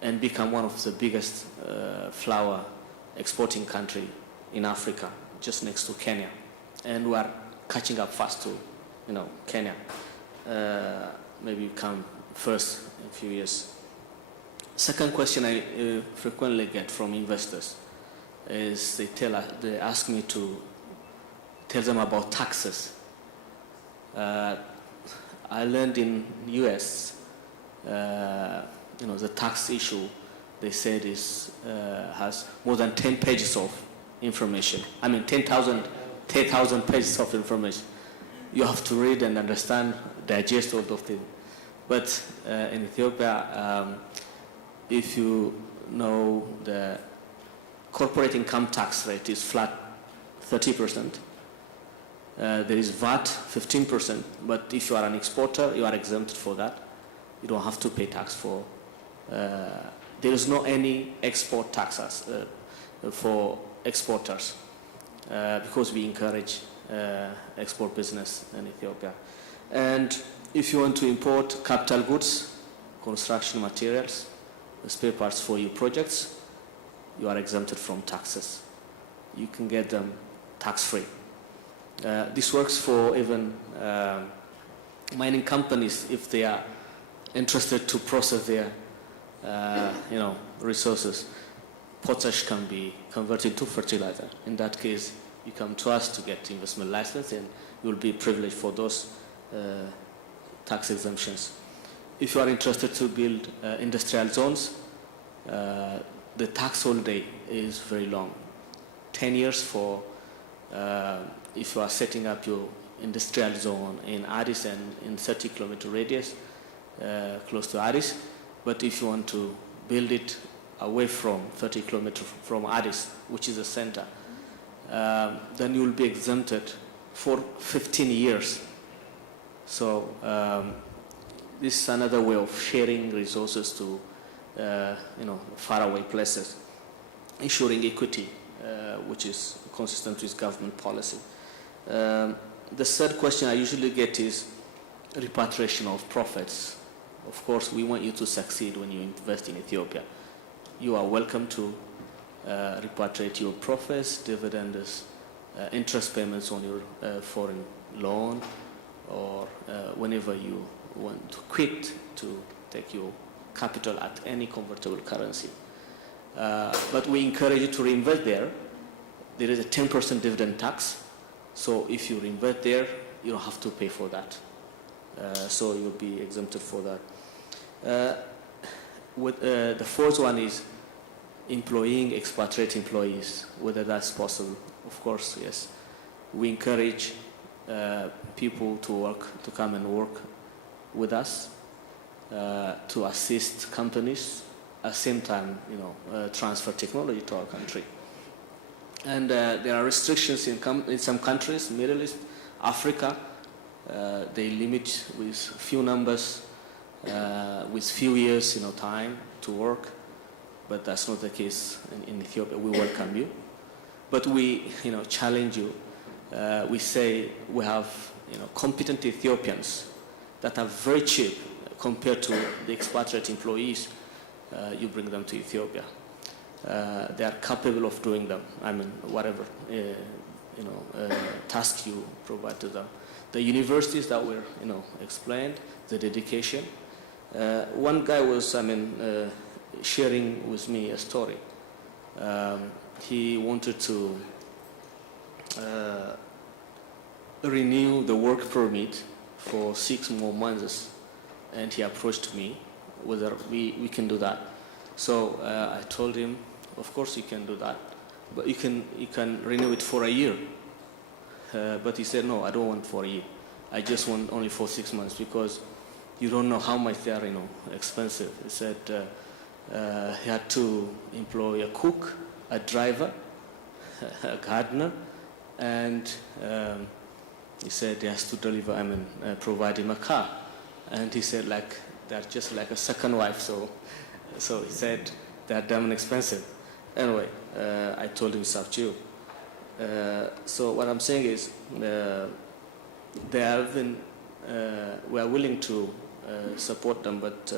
and become one of the biggest flower exporting country in Africa, just next to Kenya. And we are catching up fast to, Kenya. Maybe come first in a few years. Second question I frequently get from investors is they ask me to tell them about taxes. I learned in US, the tax issue, they said has more than 10 pages of information. 10,000 pages of information. You have to read and understand, digest all those things. But in Ethiopia, if you know, the corporate income tax rate is flat 30%. There is VAT 15%, but if you are an exporter, you are exempted for that. You don't have to pay tax for. There is no any export taxes for exporters because we encourage export business in Ethiopia. And if you want to import capital goods, construction materials, spare parts for your projects, you are exempted from taxes. You can get them tax-free. This works for even mining companies if they are interested to process their, resources. Potash can be converted to fertilizer. In that case, you come to us to get investment license, and you will be privileged for those tax exemptions. If you are interested to build industrial zones, the tax holiday is very long. 10 years for if you are setting up your industrial zone in Addis and in 30-kilometer radius, close to Addis. But if you want to build it away from 30 kilometers from Addis, which is the center, then you will be exempted for 15 years. So this is another way of sharing resources to faraway places, ensuring equity, which is consistent with government policy. The third question I usually get is repatriation of profits. Of course, we want you to succeed when you invest in Ethiopia. You are welcome to repatriate your profits, dividends, interest payments on your foreign loan, or whenever you want to quit to take your capital at any convertible currency. But we encourage you to reinvest there. There is a 10% dividend tax, so if you reinvest there, you don't have to pay for that. So you'll be exempted for that. The fourth one is employing expatriate employees, whether that's possible. Of course, yes. We encourage people to come and work with us, to assist companies, at the same time, transfer technology to our country. And there are restrictions in some countries, Middle East, Africa. They limit with few numbers, with few years, time to work. But that's not the case in Ethiopia. We welcome you, but we, challenge you. We say we have, competent Ethiopians that are very cheap compared to the expatriate employees. You bring them to Ethiopia. They are capable of doing them. Whatever task you provide to them. The universities that were, explained, the dedication. One guy was, sharing with me a story. he wanted to renew the work permit for 6 more months, and he approached me whether we can do that. So I told him, of course you can do that, but you can renew it for a year. But he said, no, I don't want for a year. I just want only for 6 months, because you don't know how much they are, expensive. He said he had to employ a cook, a driver, a gardener, and he said he has to deliver, provide him a car. And he said they're just like a second wife, so he said they're damn expensive. Anyway, I told him it's up to you. So what I'm saying is we are willing to support them, but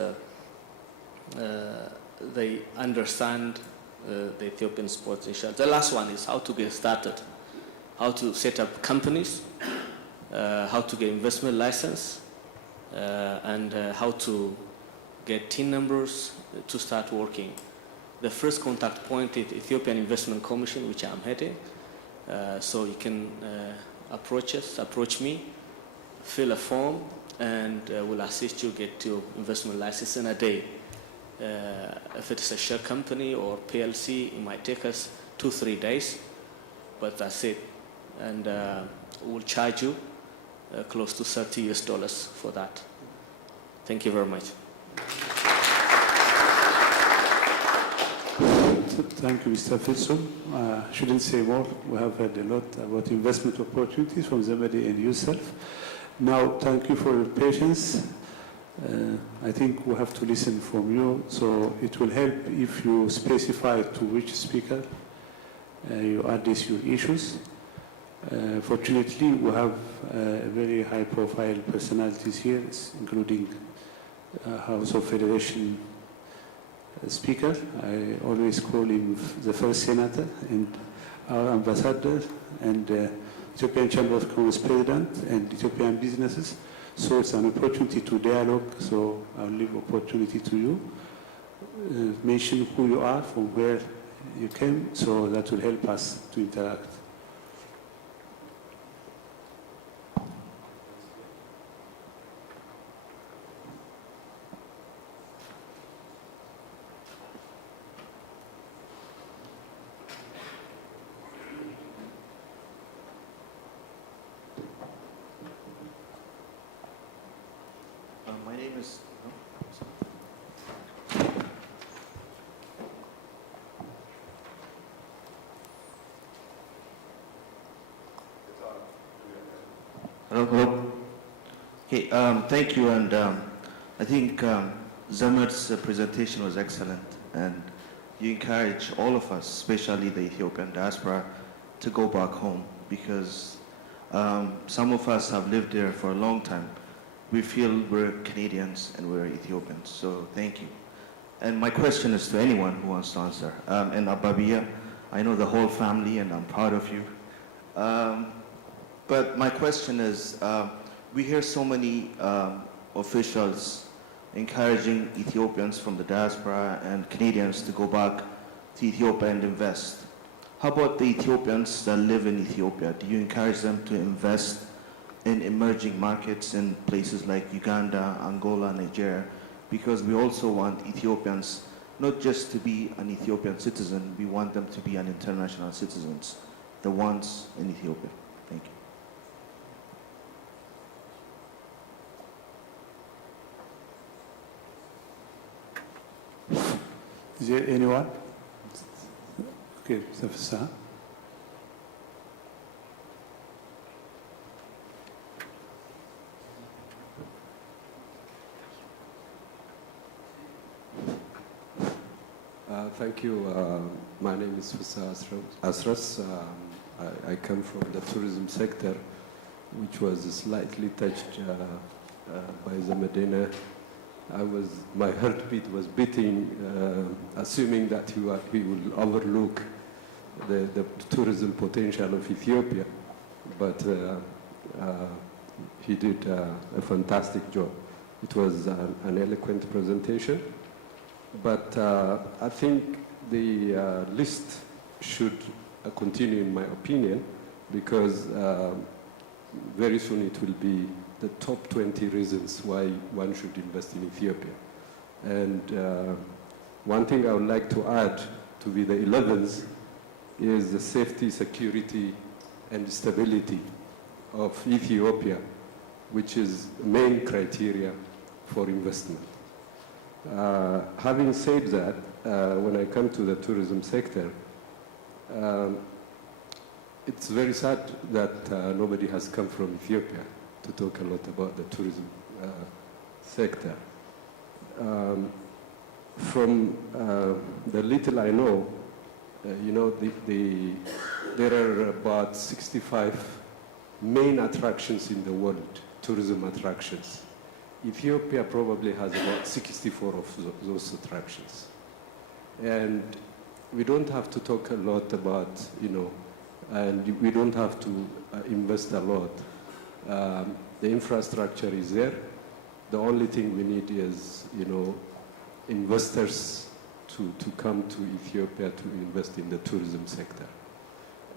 they understand the Ethiopians' potential. The last one is how to get started, how to set up companies, how to get investment license, and how to get team members to start working. The first contact point is Ethiopian Investment Commission, which I'm heading. So you can approach me, fill a form, and we'll assist you get your investment license in a day. If it's a share company or PLC, it might take us 2-3 days, but that's it. And we'll charge you close to $30 for that. Thank you very much. Thank you, Mr. Filson. I shouldn't say more. We have heard a lot about investment opportunities from Zemede and yourself. Now, thank you for your patience. I think we have to listen from you, so it will help if you specify to which speaker you address your issues. Fortunately, we have very high-profile personalities here, including House of Federation Speaker. I always call him the first senator, and our ambassador, and Ethiopian Chamber of Commerce President, and Ethiopian businesses. So it's an opportunity to dialogue, so I'll leave opportunity to you. Mention who you are, from where you came, so that will help us to interact. My name is... Hello. Okay, thank you, and I think Zemed's presentation was excellent, and you encourage all of us, especially the Ethiopian diaspora, to go back home, because some of us have lived there for a long time. We feel we're Canadians and we're Ethiopians, so thank you. And my question is to anyone who wants to answer. And Ababiya, I know the whole family and I'm proud of you. But my question is, we hear so many officials encouraging Ethiopians from the diaspora and Canadians to go back to Ethiopia and invest. How about the Ethiopians that live in Ethiopia? Do you encourage them to invest in emerging markets in places like Uganda, Angola, Nigeria? Because we also want Ethiopians not just to be an Ethiopian citizen, we want them to be an international citizens, the ones in Ethiopia. Thank you. Is there anyone? Okay, Sir. Thank you. My name is Fusa Asras. I come from the tourism sector, which was slightly touched by the Madina. My heartbeat was beating, assuming that he will overlook the tourism potential of Ethiopia, but he did a fantastic job. It was an eloquent presentation. But I think the list should continue, in my opinion, because very soon it will be the top 20 reasons why one should invest in Ethiopia. And one thing I would like to add to be the 11th is the safety, security, and stability of Ethiopia, which is the main criteria for investment. Having said that, when I come to the tourism sector, it's very sad that nobody has come from Ethiopia to talk a lot about the tourism sector. From the little I know, there are about 65 main attractions in the world, tourism attractions. Ethiopia probably has about 64 of those attractions. And we don't have to talk a lot about, and we don't have to invest a lot. The infrastructure is there. The only thing we need is, investors to come to Ethiopia to invest in the tourism sector.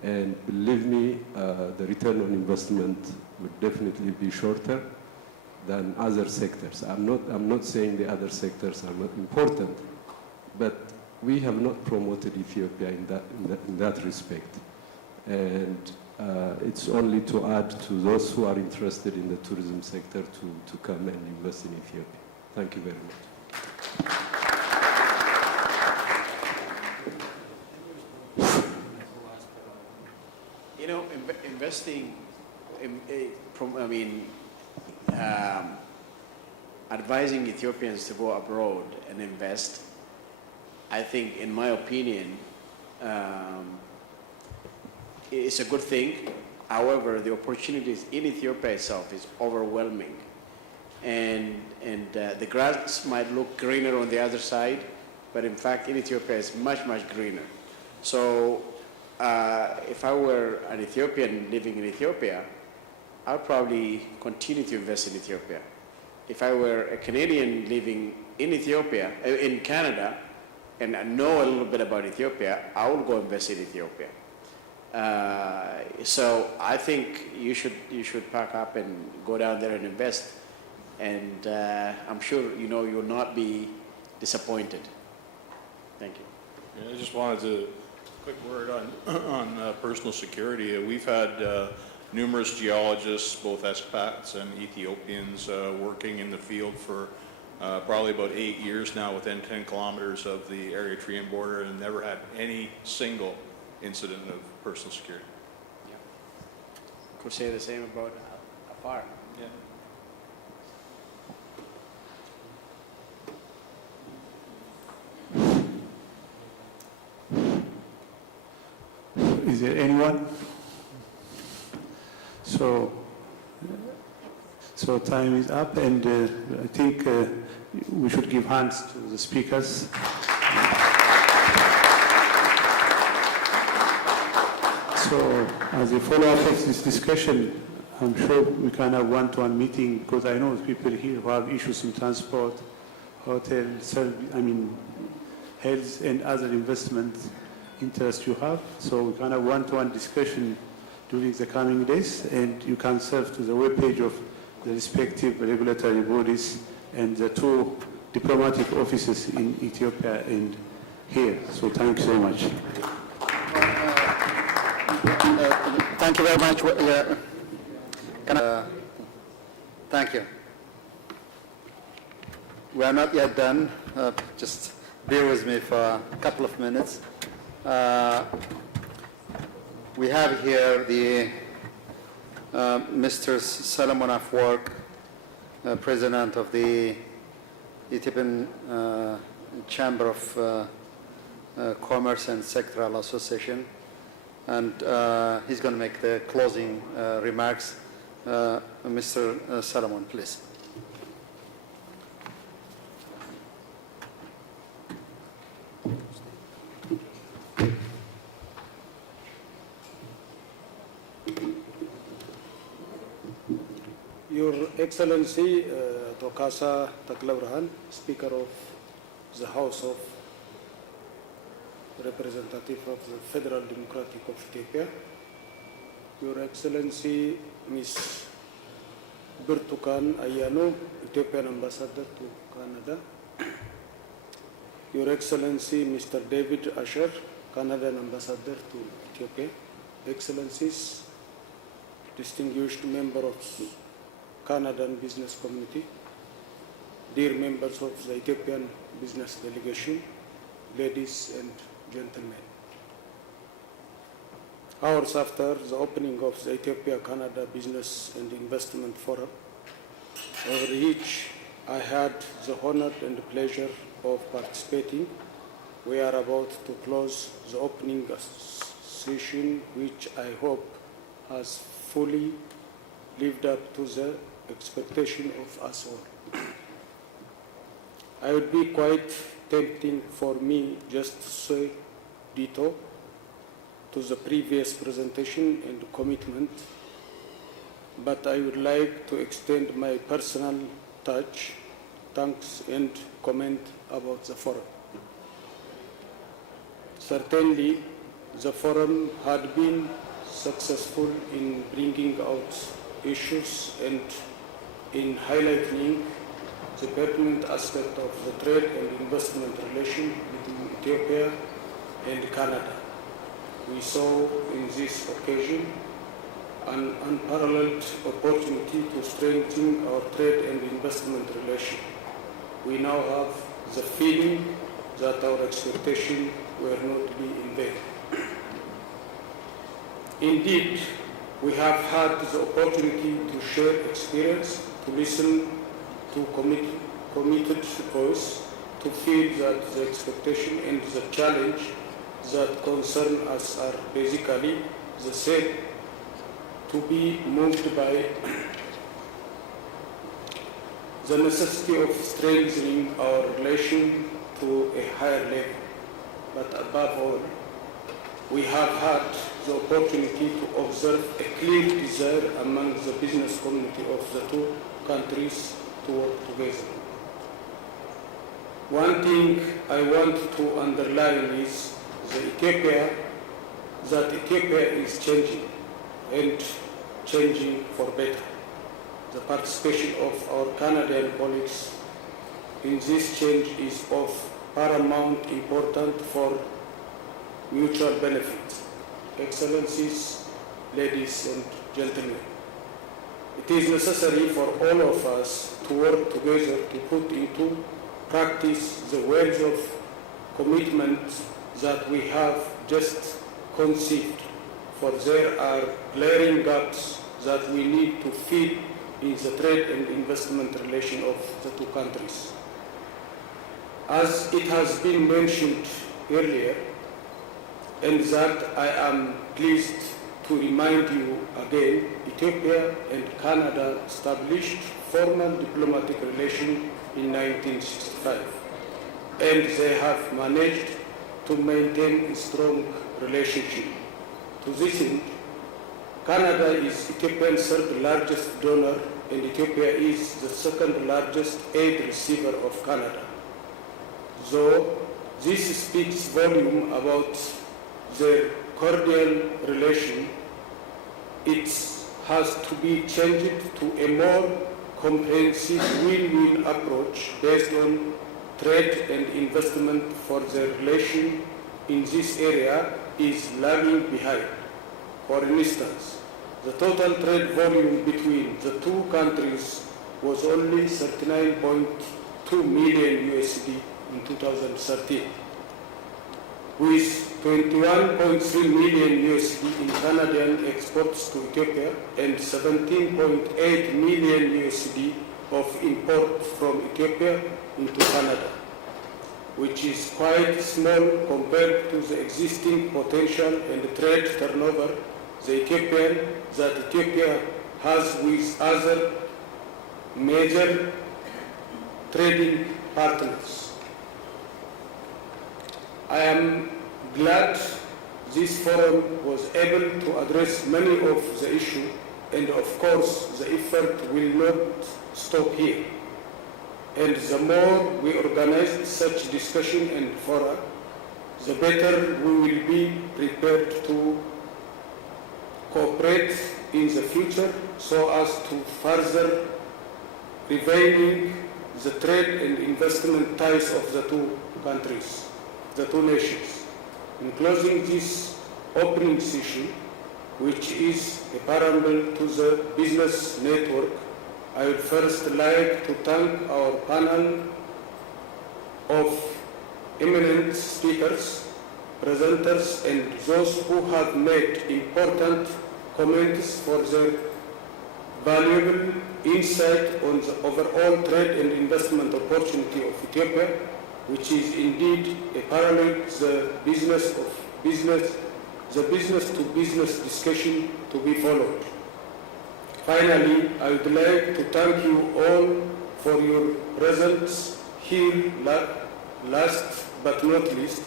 And believe me, the return on investment would definitely be shorter than other sectors. I'm not saying the other sectors are not important, but we have not promoted Ethiopia in that respect. And it's only to add to those who are interested in the tourism sector to come and invest in Ethiopia. Thank you very much. Investing, advising Ethiopians to go abroad and invest, I think, in my opinion, it's a good thing. However, the opportunities in Ethiopia itself is overwhelming. And the grass might look greener on the other side, but in fact, in Ethiopia, it's much, much greener. So if I were an Ethiopian living in Ethiopia, I'd probably continue to invest in Ethiopia. If I were a Canadian living in Ethiopia, in Canada, and I know a little bit about Ethiopia, I would go invest in Ethiopia. So I think you should pack up and go down there and invest, and I'm sure you'll not be disappointed. Thank you. Yeah, I just wanted to quick word on personal security. We've had numerous geologists, both expats and Ethiopians, working in the field for probably about 8 years now within 10 kilometers of the Eritrean border, and never had any single incident of personal security. Yeah. Could say the same about Afar. Yeah. Is there anyone? So time is up, and I think we should give hands to the speakers. So as a follow-up of this discussion, I'm sure we can have one-to-one meeting, because I know people here who have issues in transport, hotel, health, and other investment interests you have. So we can have one-to-one discussion during the coming days, and you can serve to the webpage of the respective regulatory bodies and the 2 diplomatic offices in Ethiopia and here. So thank you so much. Thank you very much. Thank you. We are not yet done. Just bear with me for a couple of minutes. We have here the Mr. Solomon Afwerk, President of the Ethiopian Chamber of Commerce and Sectoral Association, and he's going to make the closing remarks. Mr. Solomon, please. Your Excellency, Tokasa Taklabrahan, Speaker of the House of representative of the Federal Democratic of Ethiopia, Your Excellency Ms. Birtukan Ayano, Ethiopian Ambassador to Canada, Your Excellency Mr. David Asher, Canadian Ambassador to Ethiopia, Excellencies, distinguished member of Canadian business community, dear members of the Ethiopian business delegation, ladies and gentlemen. Hours after the opening of the Ethiopia-Canada Business and Investment Forum, over which I had the honor and pleasure of participating, we are about to close the opening session, which I hope has fully lived up to the expectation of us all. I would be quite tempting for me just to say ditto to the previous presentation and commitment, but I would like to extend my personal touch, thanks and comment about the forum. Certainly, the forum had been successful in bringing out issues and in highlighting the pertinent aspect of the trade and investment relation between Ethiopia and Canada. We saw in this occasion an unparalleled opportunity to strengthen our trade and investment relation. We now have the feeling that our expectations were not to be in vain. Indeed, we have had the opportunity to share experience, to listen to committed voice, to feel that the expectation and the challenge that concern us are basically the same, to be moved by the necessity of strengthening our relation to a higher level. But above all, we have had the opportunity to observe a clear desire among the business community of the two countries to work together. One thing I want to underline is that Ethiopia is changing and changing for better. The participation of our Canadian colleagues in this change is of paramount importance for mutual benefit. Excellencies, ladies and gentlemen, it is necessary for all of us to work together to put into practice the words of commitment that we have just conceived, for there are glaring gaps that we need to fill in the trade and investment relation of the two countries. As it has been mentioned earlier, and that I am pleased to remind you again, Ethiopia and Canada established formal diplomatic relations in 1965, and they have managed to maintain a strong relationship. To this end, Canada is Ethiopia's third largest donor, and Ethiopia is the second largest aid receiver of Canada. Though this speaks volume about their cordial relation, it has to be changed to a more comprehensive win-win approach based on trade and investment, for their relation in this area is lagging behind. For instance, the total trade volume between the two countries was only 39.2 million USD in 2013, with 21.3 million USD in Canadian exports to Ethiopia and 17.8 million USD of imports from Ethiopia into Canada, which is quite small compared to the existing potential and trade turnover that Ethiopia has with other major trading partners. I am glad this forum was able to address many of the issues, and of course the effort will not stop here. And the more we organize such discussion and fora, the better we will be prepared to cooperate in the future so as to further reviving the trade and investment ties of the two countries, the two nations. In closing this opening session, which is a preamble to the business network, I would first like to thank our panel of eminent speakers, presenters, and those who have made important comments for their valuable insight on the overall trade and investment opportunity of Ethiopia, which is indeed a parallel to the business-to-business discussion to be followed. Finally, I would like to thank you all for your presence here. Last but not least,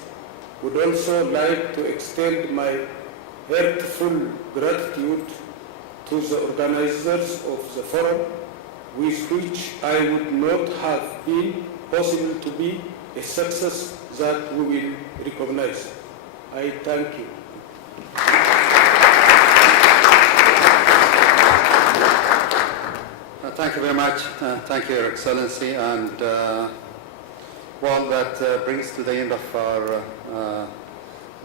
would also like to extend my heartfelt gratitude to the organizers of the forum, with which I would not have been possible to be a success that we will recognize. I thank you. Thank you very much. Thank you, Your Excellency. And well, that brings to the end of our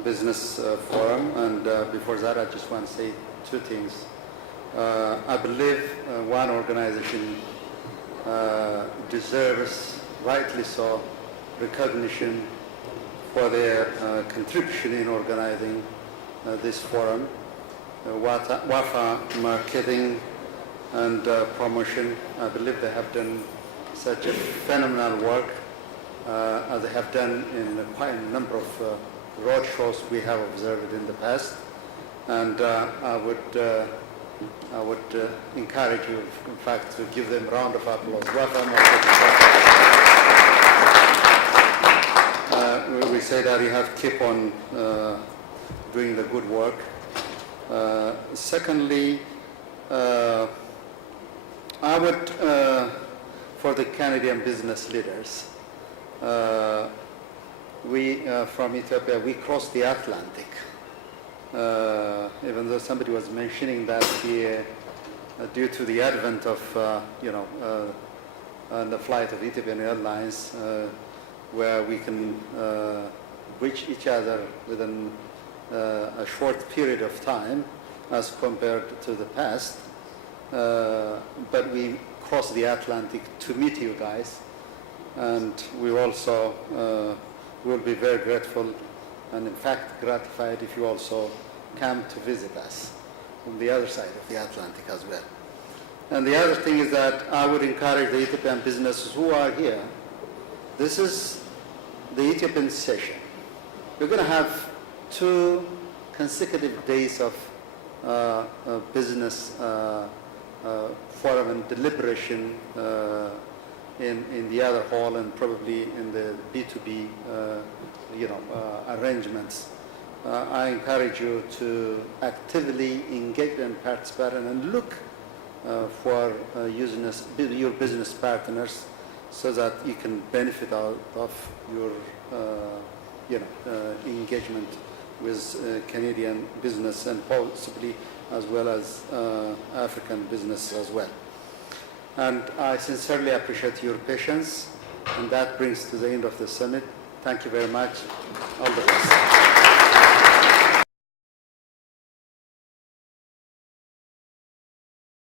business forum. And before that, I just want to say two things. I believe one organization deserves, rightly so, recognition for their contribution in organizing this forum. WAFA Marketing and Promotion, I believe they have done such a phenomenal work as they have done in quite a number of road shows we have observed in the past. And I would encourage you, in fact, to give them a round of applause. We say that you have to keep on doing the good work. Secondly, I would, for the Canadian business leaders, we from Ethiopia, we crossed the Atlantic. Even though somebody was mentioning that here, due to the advent of, the flight of Ethiopian Airlines, where we can reach each other within a short period of time as compared to the past. But we crossed the Atlantic to meet you guys, and we also will be very grateful and in fact gratified if you also come to visit us from the other side of the Atlantic as well. And the other thing is that I would encourage the Ethiopian businesses who are here. This is the Ethiopian session. We're going to have 2 consecutive days of business forum and deliberation in the other hall and probably in the B2B arrangements. I encourage you to actively engage and participate and look for your business partners so that you can benefit out of your engagement with Canadian business and possibly as well as African business as well. And I sincerely appreciate your patience, and that brings to the end of the summit. Thank you very much. All the best.